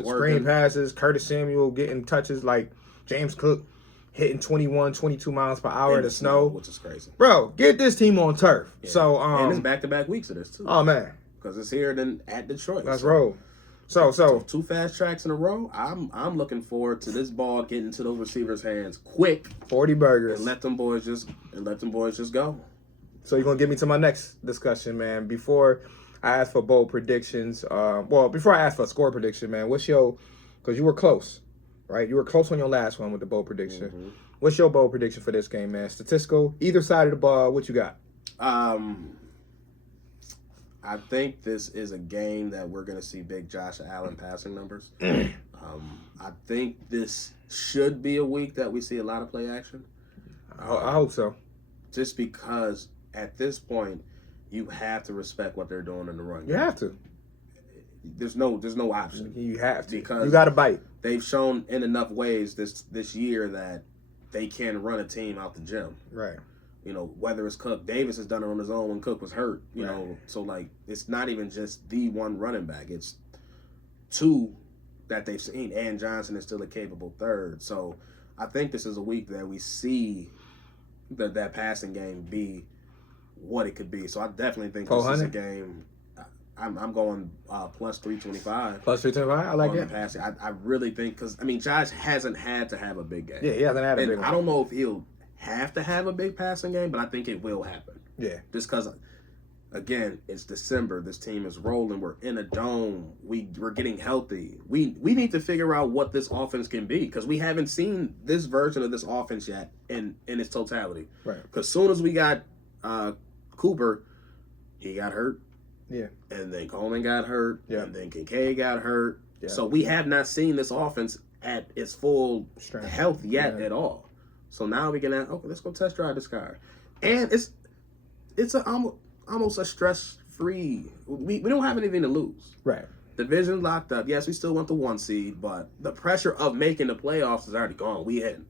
screen passes, Curtis Samuel getting touches like James Cook hitting 21, 22 miles per hour in the snow. Which is crazy. Bro, get this team on turf. Yeah. So, and it's back-to-back weeks of this, too. Oh, man. Because it's here then at Detroit. Let's roll. So 2 fast tracks in a row. I'm looking forward to this ball getting to those receivers' hands quick. 40 burgers. And let them boys just go. So you're gonna get me to my next discussion, man. Before I ask for bold predictions, before I ask for a score prediction, man, because you were close, right? You were close on your last one with the bold prediction. Mm-hmm. What's your bold prediction for this game, man? Statistical, either side of the ball. What you got? I think this is a game that we're going to see big Josh Allen passing numbers. I think this should be a week that we see a lot of play action. I hope so. Just because at this point, you have to respect what they're doing in the run. You have to. There's no option. You have to. Because you got to bite. They've shown in enough ways this year that they can run a team out the gym. Right. Whether it's Cook, Davis has done it on his own when Cook was hurt. So it's not even just the one running back; it's 2 that they've seen, and Johnson is still a capable third. So I think this is a week that we see that passing game be what it could be. So I definitely think this is a game. I'm going plus 325. Plus 325? I like it. Passing. I really think because Josh hasn't had to have a big game. Yeah, he hasn't had a big one. I don't know if he'll have to have a big passing game, but I think it will happen. Yeah. Just because, again, it's December. This team is rolling. We're in a dome. We're getting healthy. We need to figure out what this offense can be because we haven't seen this version of this offense yet in its totality. Right. Because soon as we got Cooper, he got hurt. Yeah. And then Coleman got hurt. Yeah. And then Kincaid got hurt. Yeah. So we have not seen this offense at its full Strength. health yet at all. So now we can okay, let's go test drive this guy. And it's almost a stress-free. We don't have anything to lose. Right. Division locked up. Yes, we still want the 1 seed, but the pressure of making the playoffs is already gone. We in.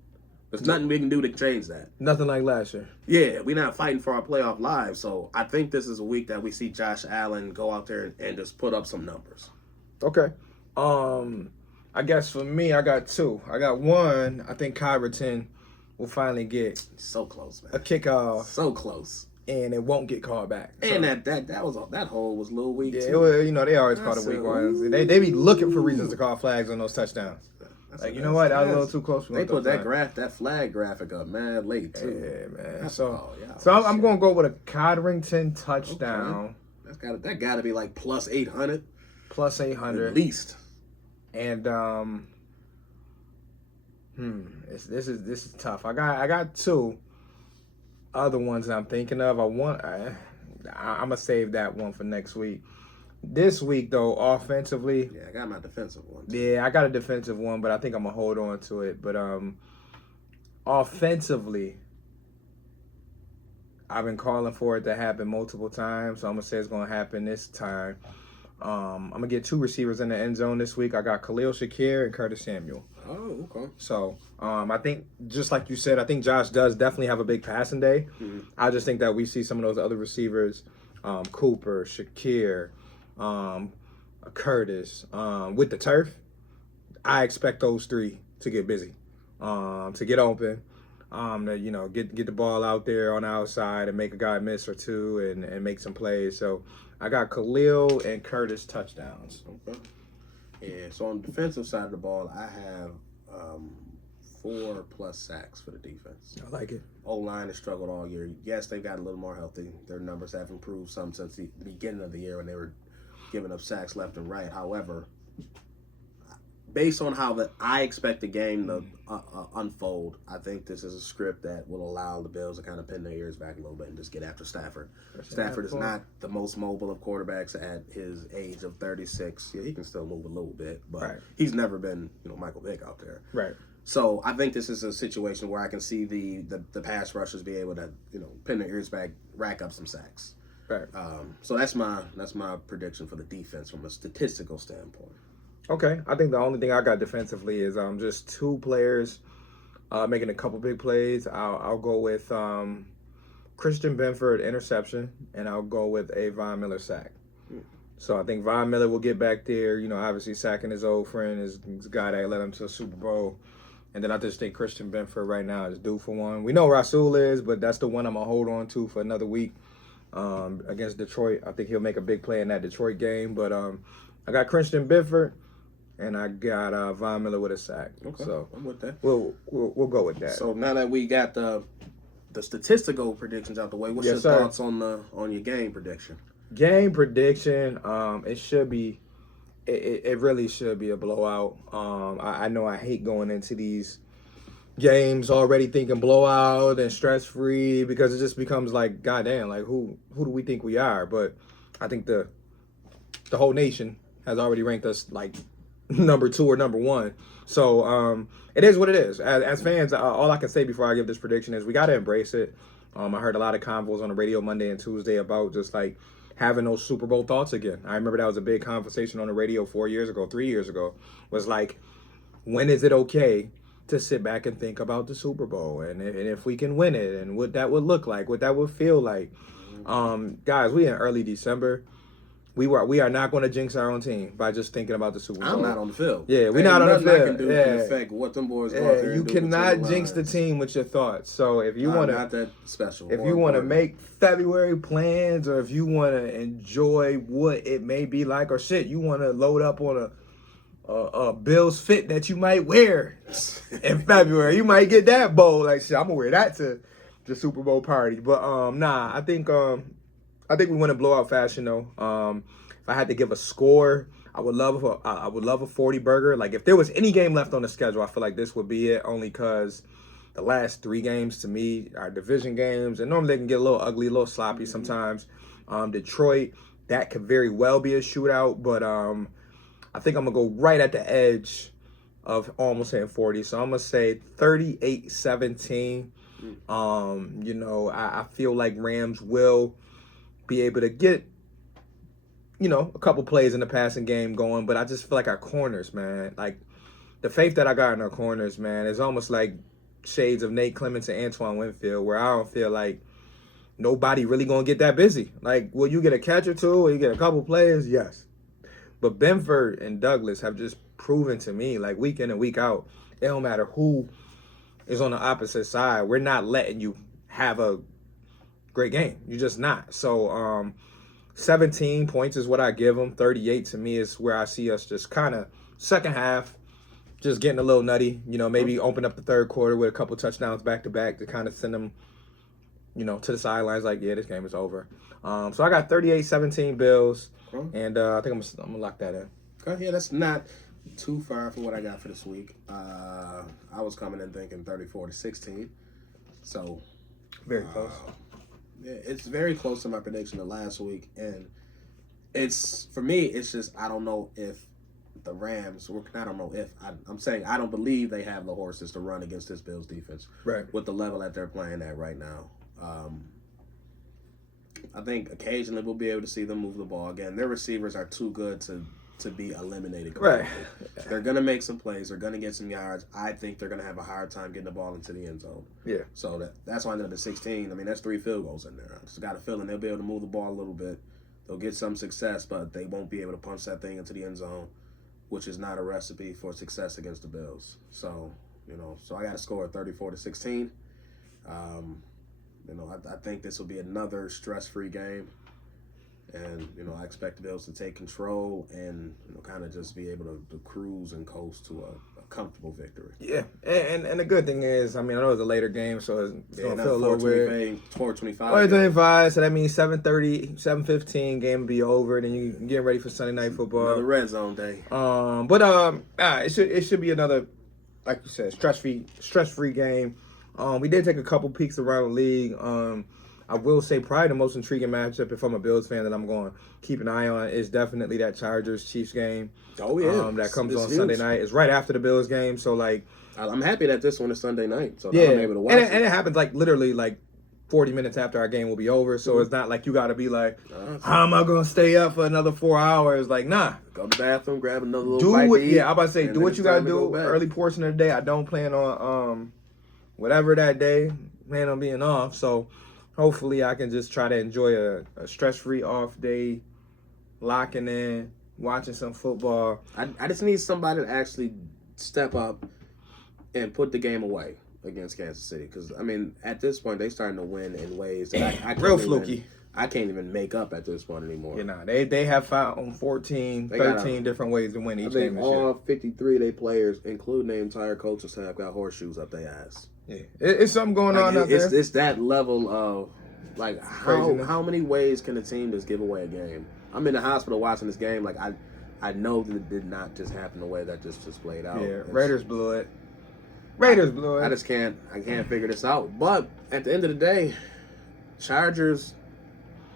There's nothing we can do to change that. Nothing like last year. Yeah, we're not fighting for our playoff lives. So I think this is a week that we see Josh Allen go out there and just put up some numbers. Okay. I guess for me, I got 2. I got 1. I think Kyverton will finally get so close, man. A kickoff. So close. And it won't get called back. And that hole was a little weak. Yeah, too. they always call the weak ones. They be looking for reasons to call flags on those touchdowns. Like, you know what? That was a little too close. They put that flag graphic up mad late too. Yeah, man. That's, so I'm gonna go with a Codrington touchdown. Okay. That gotta be like plus 800. Plus 800 at least. And this is tough. I got 2 other ones that I'm thinking of. I'm gonna save that one for next week. This week, though, offensively... Yeah, I got my defensive one. Yeah, I got a defensive one, but I think I'm going to hold on to it. But offensively, I've been calling for it to happen multiple times, so I'm going to say it's going to happen this time. I'm going to get 2 receivers in the end zone this week. I got Khalil Shakir and Curtis Samuel. Oh, okay. So I think, just like you said, I think Josh does definitely have a big passing day. Mm-hmm. I just think that we see some of those other receivers, Cooper, Shakir, Curtis, with the turf. I expect those 3 to get busy, to get open, to get the ball out there on the outside and make a guy miss or 2 and make some plays. So I got Khalil and Curtis touchdowns. Okay. Yeah. So on the defensive side of the ball, I have 4+ sacks for the defense. I like it. O-line has struggled all year. Yes, they've got a little more healthy. Their numbers have improved some since the beginning of the year when they were giving up sacks left and right. However, based on how I expect the game to unfold, I think this is a script that will allow the Bills to kind of pin their ears back a little bit and just get after Stafford. Stafford is not the most mobile of quarterbacks at his age of 36. Yeah, he can still move a little bit, but he's never been, Michael Vick out there. Right. So I think this is a situation where I can see the pass rushers be able to, pin their ears back, rack up some sacks. Right. So that's my prediction for the defense from a statistical standpoint. Okay. I think the only thing I got defensively is just 2 players making a couple big plays. I'll go with Christian Benford interception, and I'll go with a Von Miller sack. So I think Von Miller will get back there, obviously sacking his old friend, his guy that led him to the Super Bowl. And then I just think Christian Benford right now is due for one. We know Rasul is, but that's the one I'm going to hold on to for another week against Detroit. I think he'll make a big play in that Detroit game. But I got Christian Benford, and I got Von Miller with a sack. Okay, so I'm with that. We'll go with that. So now that we got the statistical predictions out the way, what's your thoughts on your game prediction? Game prediction, it should be, it really should be a blowout. I know I hate going into these games already thinking blowout and stress free because it just becomes like, goddamn, like who do we think we are? But I think the whole nation has already ranked us like number 2 or number 1. So it is what it is. As fans, all I can say before I give this prediction is we got to embrace it. I heard a lot of convos on the radio Monday and Tuesday about just like having those Super Bowl thoughts again. I remember that was a big conversation on the radio 3 years ago, was like, when is it okay to sit back and think about the Super Bowl and if we can win it and what that would look like, what that would feel like. Guys, we in early December. We are not going to jinx our own team by just thinking about the Super Bowl. I'm not on the field. Yeah, we're not on the field. I can do to affect what them boys go out there and you do cannot jinx the team with your thoughts. So if you want to, not that special. If you want to make February plans, or if you want to enjoy what it may be like, or shit, you want to load up on a Bills fit that you might wear in February, you might get that bowl. Like shit, I'm gonna wear that to the Super Bowl party. But I think we win a blowout fashion though. If I had to give a score, I would love a 40 burger. Like if there was any game left on the schedule, I feel like this would be it. Only because the last 3 games to me are division games, and normally they can get a little ugly, a little sloppy sometimes. Detroit, that could very well be a shootout, but I think I'm going to go right at the edge of almost hitting 40. So I'm going to say 38-17. I feel like Rams will be able to get, a couple plays in the passing game going, but I just feel like our corners, man, like the faith that I got in our corners, man, is almost like shades of Nate Clements and Antoine Winfield, where I don't feel like nobody really going to get that busy. Like, will you get a catch or two? Will you get a couple plays? Yes. But Benford and Douglas have just proven to me, like week in and week out, it don't matter who is on the opposite side. We're not letting you have a great game. You're just not. So 17 points is what I give them. 38 to me is where I see us just kind of second half, just getting a little nutty. Maybe open up the third quarter with a couple touchdowns back to back to kind of send them, to the sidelines like, yeah, this game is over. So I got 38-17 Bills, and I think I'm going to lock that in. Okay, yeah, that's not too far from what I got for this week. I was coming in thinking 34-16. So very close. Yeah, it's very close to my prediction of last week, and it's for me. It's just I don't know if the Rams. I don't know if I'm saying I don't believe they have the horses to run against this Bills defense. Right. With the level that they're playing at right now. I think occasionally we'll be able to see them move the ball again. Their receivers are too good to be eliminated. Right. They're going to make some plays. They're going to get some yards. I think they're going to have a hard time getting the ball into the end zone. Yeah. So that's why I ended up at 16. I mean, that's 3 field goals in there. I just got a feeling they'll be able to move the ball a little bit. They'll get some success, but they won't be able to punch that thing into the end zone, which is not a recipe for success against the Bills. So, so I got to score 34-16. I think this will be another stress-free game. And, I expect the Bills to take control and, kind of just be able to cruise and coast to a comfortable victory. Yeah. And the good thing is, I know it's a later game, so it's going to feel a little weird. 4:25. 4:25, so that means 7:30, 7:15, game will be over, and then you can get ready for Sunday Night Football. Another red zone day. It should be another, like you said, stress-free game. We did take a couple peeks around the league. I will say probably the most intriguing matchup, if I'm a Bills fan, that I'm going to keep an eye on is definitely that Chargers-Chiefs game. Oh, yeah. That comes it's on huge. Sunday night. It's right after the Bills game, so, like... I'm happy that this one is Sunday night, so yeah. I'm able to watch it. And it happens, literally, 40 minutes after our game will be over, so it's not like you got to be like, how am I going to stay up for another 4 hours? Like, nah. Go to the bathroom, grab another little bite to eat. Yeah, I'm about to say, do what you got to do early portion of the day. I don't plan on... whatever that day, plan on being off. So hopefully I can just try to enjoy a stress-free off day, locking in, watching some football. I just need somebody to actually step up and put the game away against Kansas City. Because, at this point, they're starting to win in ways that I real fluky. I can't even make up at this point anymore. They have found 14, 13 different ways to win each game this year. All 53 of their players, including the entire coaching staff, got horseshoes up their ass. Yeah, it's something going on out there. It's that level of how many ways can a team just give away a game? I'm in the hospital watching this game. I know that it did not just happen the way that just played out. Yeah, Raiders blew it. I just can't figure this out. But at the end of the day, Chargers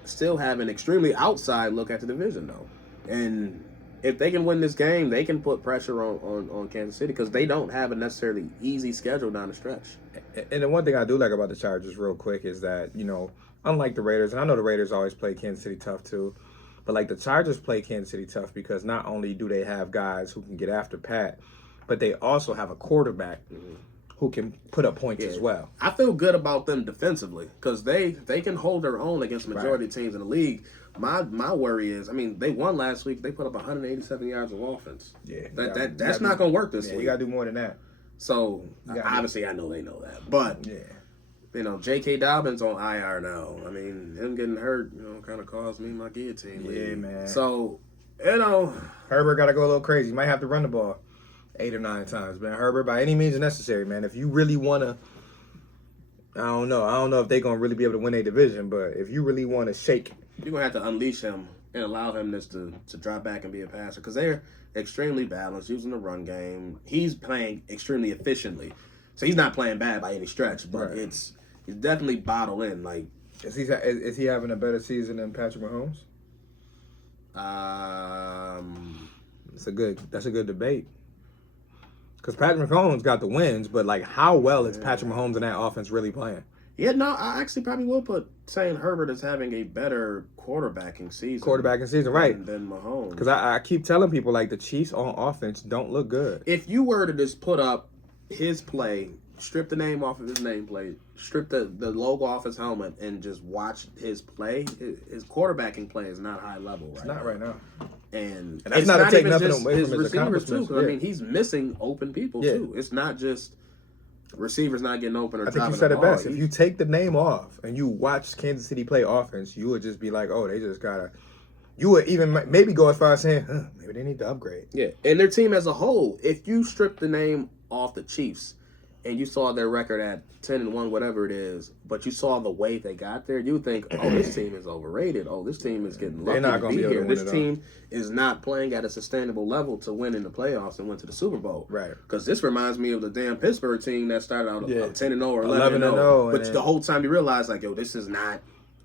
still have an extremely outside look at the division though, and if they can win this game, they can put pressure on Kansas City because they don't have a necessarily easy schedule down the stretch. And the one thing I do like about the Chargers real quick is that, unlike the Raiders, and I know the Raiders always play Kansas City tough too, but the Chargers play Kansas City tough because not only do they have guys who can get after Pat, but they also have a quarterback who can put up points as well. I feel good about them defensively because they can hold their own against the majority of teams in the league. My worry is, they won last week. They put up 187 yards of offense. Yeah, that's not going to work this week. You got to do more than that. So obviously, I know they know that, but J.K. Dobbins on IR now. Him getting hurt, kind of caused me my guillotine league. Yeah, man. So Herbert got to go a little crazy. He might have to run the ball 8 or 9 times, man. Herbert, by any means necessary, man. If you really want to, I don't know if they're going to really be able to win a division, but if you really want to shake, you're going to have to unleash him and allow him to drop back and be a passer because they're extremely balanced using the run game. He's playing extremely efficiently. So he's not playing bad by any stretch, but Right. he's definitely bottled in. Like, Is he having a better season than Patrick Mahomes? That's a good debate. Because Patrick Mahomes got the wins, but like, how well is Patrick Mahomes in that offense really playing? yeah, no, I actually probably will put saying Herbert is having a better quarterbacking season, Right? than Mahomes. Because I keep telling people like the Chiefs on offense don't look good. If you were to just put up his play, strip the name off of his nameplate, strip the logo off his helmet, and just watch his play, his quarterbacking play is not high level. It's not right now. And that's it's not to take even nothing just away his from his receivers too. accomplishments, 'Cause, I mean, he's missing open people too. It's not just receivers not getting open or I think dropping you said the it ball. best. If you take the name off and you watch Kansas City play offense, you would just be like, oh, they just gotta. You would even maybe go as far as saying, maybe they need to upgrade. Yeah, and their team as a whole, if you strip the name off the Chiefs and you saw their record at 10-1, whatever it is, but you saw the way they got there, you would think, oh, this team is overrated. Oh, this team is getting lucky They're not to gonna be be able to here. win This it all. team is not playing at a sustainable level to win in the playoffs and win to the Super Bowl. Right. Because this reminds me of the damn Pittsburgh team that started out 10-0 or 11-0, 11-0. But and the whole time you realize, like, yo, this is not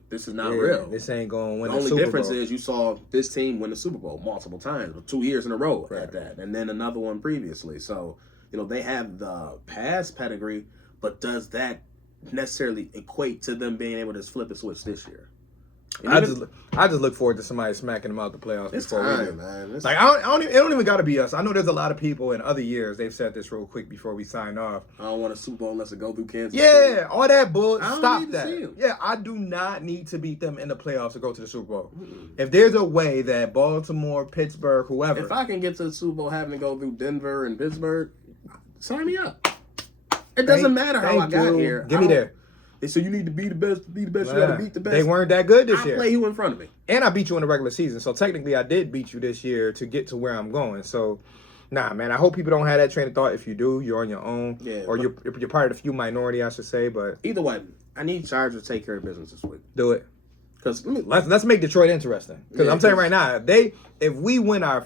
real. This ain't going to win The only Super difference Bowl. is you saw this team win the Super Bowl multiple times, 2 years in a row Right. at that, and then another one previously. So, they have the past pedigree, but does that necessarily equate to them being able to flip a switch this year? I just look forward to somebody smacking them out the playoffs It's before we do. time, man. Like I don't even, it don't even got to be us. I know there's a lot of people in other years they've said this real quick before we sign off. I don't want a Super Bowl unless it go through Kansas City. Yeah, all that bull. I don't Stop need to that. see 'em. Yeah, I do not need to beat them in the playoffs to go to the Super Bowl. If there's a way that Baltimore, Pittsburgh, whoever, If I can get to the Super Bowl having to go through Denver and Pittsburgh, sign me up. It doesn't matter how I got here. Get me there. They say you need to be the best. To be the best, you got to beat the best. They weren't that good this I year. play you in front of me. And I beat you in the regular season. So technically I did beat you this year to get to where I'm going. So nah, man, I hope people don't have that train of thought. If you do, you're on your own. Yeah, or you're part of the few minority, I should say, but Either way, I need Chargers to take care of business this week. do it. Because Let's make Detroit interesting. Because I'm saying right now, if we win our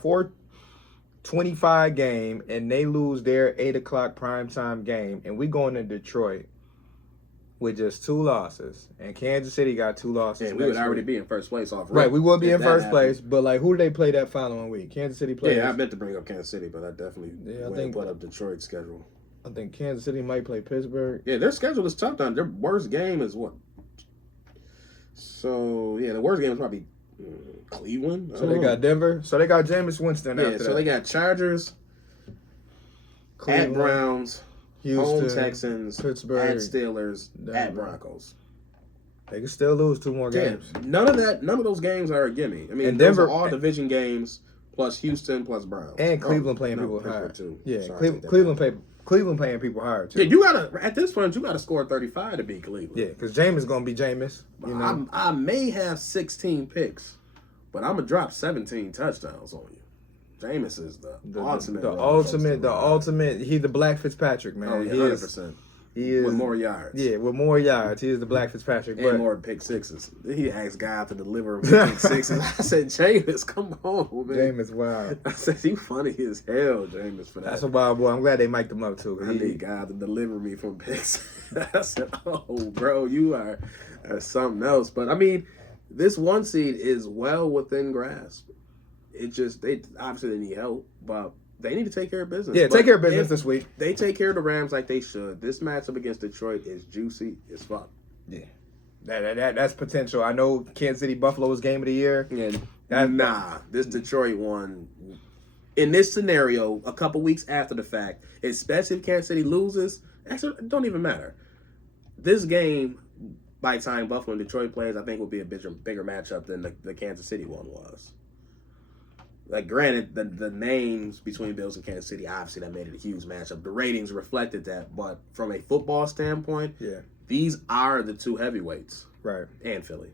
4:25 game and they lose their 8:00 primetime game and we go into Detroit with just 2 losses and Kansas City got 2 losses, we would next already week. be in first place off. Right, we will be if in that first happened. place, but like who do they play that following week? Kansas City plays. Yeah, I meant to bring up Kansas City, but I definitely I went think- and put up Detroit's schedule. I think Kansas City might play Pittsburgh. Yeah, their schedule is tough. Down. Their worst game is what? So yeah, the worst game is probably Cleveland. So they got Denver. So they got Jameis Winston after so that. they got Chargers, Cleveland, at Browns, Houston, home Texans, Pittsburgh, at Steelers, at Denver. Broncos. They can still lose 2 more Yeah, games. none of those games are a gimme. I mean, And those Denver- are all division games plus Houston plus Browns And Cleveland playing people Pittsburgh hard. too. Yeah, Sorry, I take that Cleveland back. playing people hard too. Yeah, you gotta at this point you gotta score 35 to beat Cleveland. Yeah, because Jameis gonna be Jameis. You know, I may have 16 picks, but I'm gonna drop 17 touchdowns on you. Jameis is the ultimate. the ultimate. He's the Black Fitzpatrick, man. Oh, yeah, He is. 100%. He is With more yards. Yeah, with more yards. He is the Black Fitzpatrick. And But more pick sixes. He asked God to deliver him with pick sixes. I said, Jameis, come on, man. Jameis, wow, I said, you funny as hell, Jameis, for that. that's a wild boy. I'm glad they mic'd him up too. 'Cause I need God to deliver me from picks. I said, oh, bro, you are something else. But, I mean, this 1 seed is well within grasp. It just, they obviously need help, but they need to take care of business. Yeah, But take care of business if this week. they take care of the Rams like they should. This matchup against Detroit is juicy as fuck. Yeah, that's potential. I know Kansas City Buffalo is game of the year. And this Detroit one, in this scenario, a couple weeks after the fact, especially if Kansas City loses, actually, it don't even matter. This game, by the time Buffalo and Detroit plays, I think will be a bigger matchup than the Kansas City one was. Like, granted, the names between Bills and Kansas City, obviously that made it a huge matchup. The ratings reflected that, but from a football standpoint, Yeah, these are the 2 heavyweights. right. And Philly,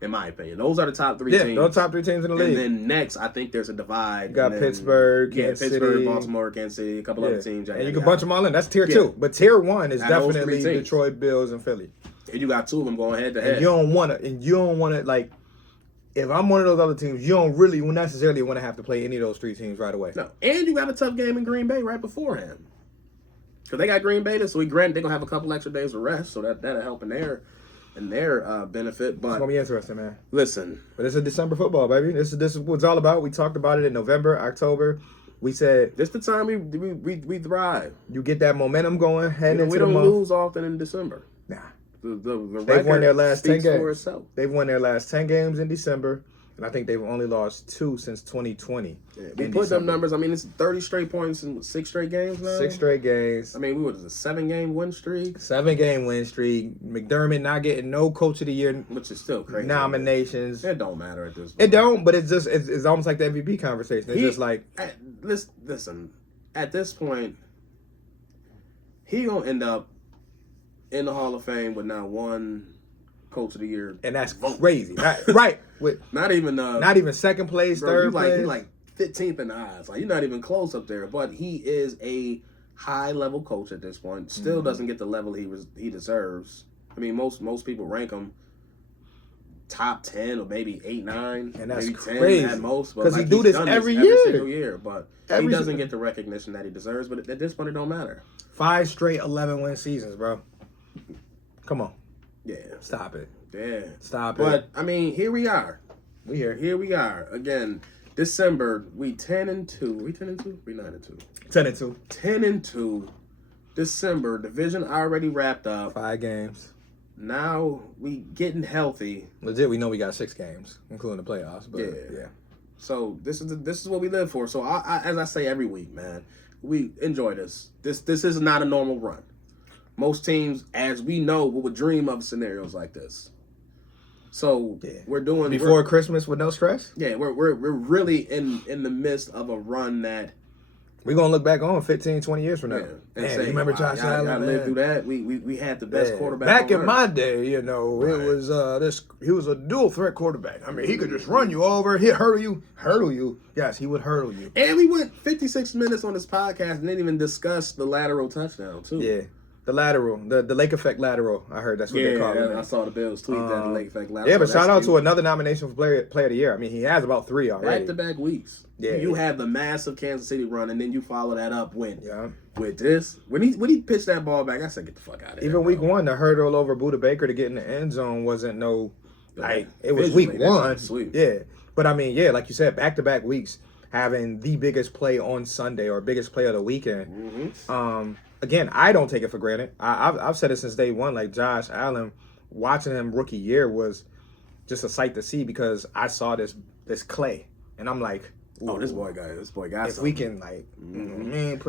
in my opinion. Those are the top 3 Yeah, teams. those top 3 teams in the league. And then next, I think there's a divide. You got and then- Pittsburgh, yeah, Kansas Pittsburgh, City. Baltimore, Kansas City, a couple other teams. And you can bunch them all in. That's tier Yeah. 2. But tier 1 is Out of those definitely 3 teams. Detroit, Bills, and Philly. And you got 2 of them going head to head. And you don't want to, like, if I'm one of those other teams, you don't really necessarily want to have to play any of those 3 teams right away. No, and you got a tough game in Green Bay right beforehand. Because they got Green Bay, so they're going to have a couple extra days of rest, so that'll help in their benefit. But It's going to be interesting, man. Listen. But it's a December football, baby. This is what it's all about. We talked about it in November, October. We said this the time we thrive. You get that momentum going, heading into we the month. We don't lose often in December. Nah. They've won their last 10 games. They've won their last 10 games in December. And I think they've only lost 2 since 2020. Yeah, we put them numbers. I mean, it's 30 straight points in 6 straight games now. 6 straight games. I mean, we was a 7-game win streak. 7-game win streak. McDermott not getting no Coach of the Year, which is still crazy. Nominations. It don't matter at this point. It don't, but it's almost like the MVP conversation. It's just like listen. At this point, he gonna end up in the Hall of Fame with not one Coach of the Year, and that's crazy, right? With not even second place, third place. He's like 15th in the odds. Like, you're not even close up there. But he is a high level coach at this point. Still doesn't get the level he deserves. I mean, most people rank him top 10 or maybe 8, 9, and that's maybe crazy 10 at most. Because he do this every single year, but he doesn't get the recognition that he deserves. But at this point, it don't matter. 5 straight 11-win seasons, bro. Come on. Yeah. Stop it. Yeah. Stop it. But, I mean, here we are. We here. Here we are. Again, December, we 10-2. We 10-2? We 9-2. 10-2. 10-2. December, division already wrapped up. 5 games. Now we getting healthy. Legit, we know we got 6 games, including the playoffs. But yeah. So this is what we live for. So as I say every week, man, we enjoy this. This is not a normal run. Most teams, as we know, would dream of scenarios like this. So we're doing before Christmas with no stress. Yeah, we're really in the midst of a run that we're gonna look back on 15, 20 years from now. And say, you remember Josh Allen? I lived through that. We had the best quarterback. Back in my day, it was he was a dual threat quarterback. I mean, he could just run you over, he'd hurdle you. Yes, he would hurdle you. And we went 56 minutes on this podcast and didn't even discuss the lateral touchdown too. Yeah. The lateral, the lake effect lateral. I heard that's what they call it. Yeah, I saw the Bills tweet that, the lake effect lateral. Yeah, but shout out to another nomination for player of the year. I mean, he has about 3 already. Back-to-back weeks. Yeah, you have the massive Kansas City run, and then you follow that up with this. When he pitched that ball back, I said, get the fuck out of here. Even week 1, the hurdle over Buda Baker to get in the end zone wasn't it was week 1. Sweet. Yeah, but I mean, like you said, back-to-back weeks having the biggest play on Sunday or biggest play of the weekend. Again, I don't take it for granted. I've said it since day one. Like Josh Allen, watching him rookie year was just a sight to see because I saw this clay, and I'm like, oh, this boy got if something. We can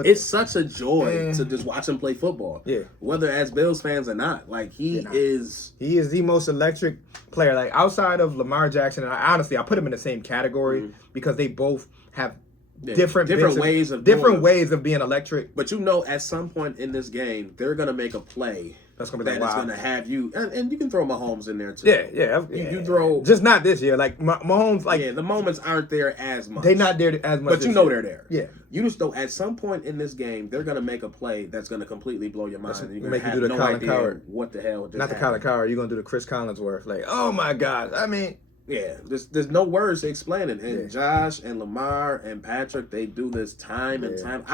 it's such a joy to just watch him play football. Yeah, whether as Bills fans or not, like he is the most electric player. Like outside of Lamar Jackson, and I put him in the same category because they both have different ways of being electric. But at some point in this game, they're gonna make a play that's gonna be gonna have you, and you can throw Mahomes in there too. Yeah. You throw just not this year. Like Mahomes, the moments aren't there as much. They're not there as much, but they're there. Yeah, you just know at some point in this game, they're gonna make a play that's gonna completely blow your mind. And you're make have you do the no Colin idea Coward. What the hell? Not the Colin Coward. You're gonna do the Chris Collinsworth. Like, oh my God. I mean. Yeah, there's no words to explain it. And Josh and Lamar and Patrick, they do this time and time.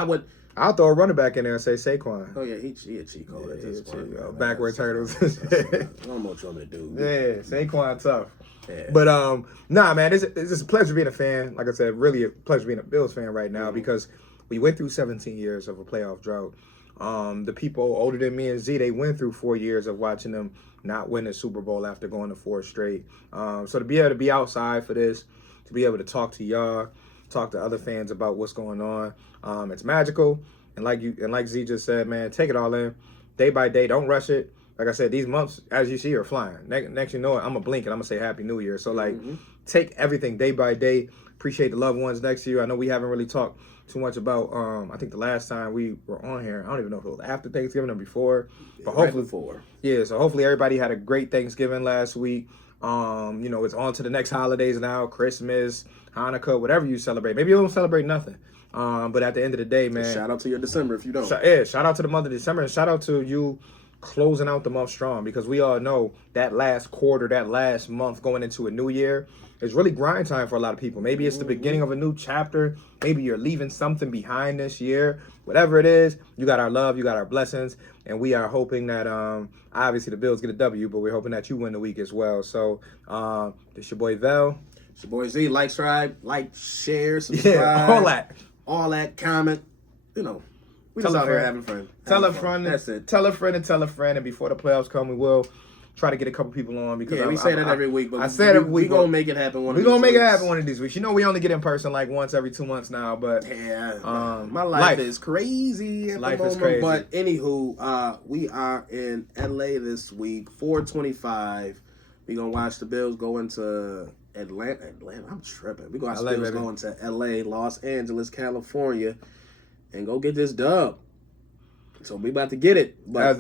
I'll throw a running back in there and say Saquon. Oh yeah, he a cheat code at this point. Backward turtles. I don't know what you want me to do. Yeah, Saquon tough. Yeah. But nah, man, it's just a pleasure being a fan. Like I said, really a pleasure being a Bills fan right now because we went through 17 years of a playoff drought. The people older than me and Z, they went through 4 years of watching them not win the Super Bowl after going to 4 straight. So to be able to be outside for this, to be able to talk to y'all, talk to other fans about what's going on, it's magical. And like Z just said, man, take it all in, day by day. Don't rush it. Like I said, these months, as you see, are flying. Next you know it, I'm gonna blink and I'm gonna say Happy New Year. So take everything day by day. Appreciate the loved ones next to you. I know we haven't really talked too much about. I think the last time we were on here, I don't even know if it was after Thanksgiving or before, but hopefully before. Yeah, so hopefully everybody had a great Thanksgiving last week. It's on to the next holidays now, Christmas, Hanukkah, whatever you celebrate. Maybe you don't celebrate nothing. But at the end of the day, man, shout out to your December if you don't. Shout out to the month of December, and shout out to you closing out the month strong, because we all know that last quarter, that last month going into a new year is really grind time for a lot of people. Maybe it's the beginning of a new chapter. Maybe you're leaving something behind this year. Whatever it is, you got our love, you got our blessings, and we are hoping that obviously the Bills get a W, but we're hoping that you win the week as well. So this your boy Vel. It's your boy Z. Like, share, subscribe. Yeah, all that. Comment. You know, we just out here having fun. Tell a friend. That's it. Tell a friend and tell a friend. And before the playoffs come, we will try to get a couple people on, because we say that every week. But I said every week. We're going to make it happen one of these weeks. We're going to make it happen one of these weeks. You know, we only get in person like once every 2 months now. But my life is crazy at the moment. Is crazy. But anywho, we are in LA this week, 4:25. We're going to watch the Bills go into Atlanta. I'm tripping. We're going to watch the Bills go into LA, Los Angeles, California, and go get this dub. So we about to get it. But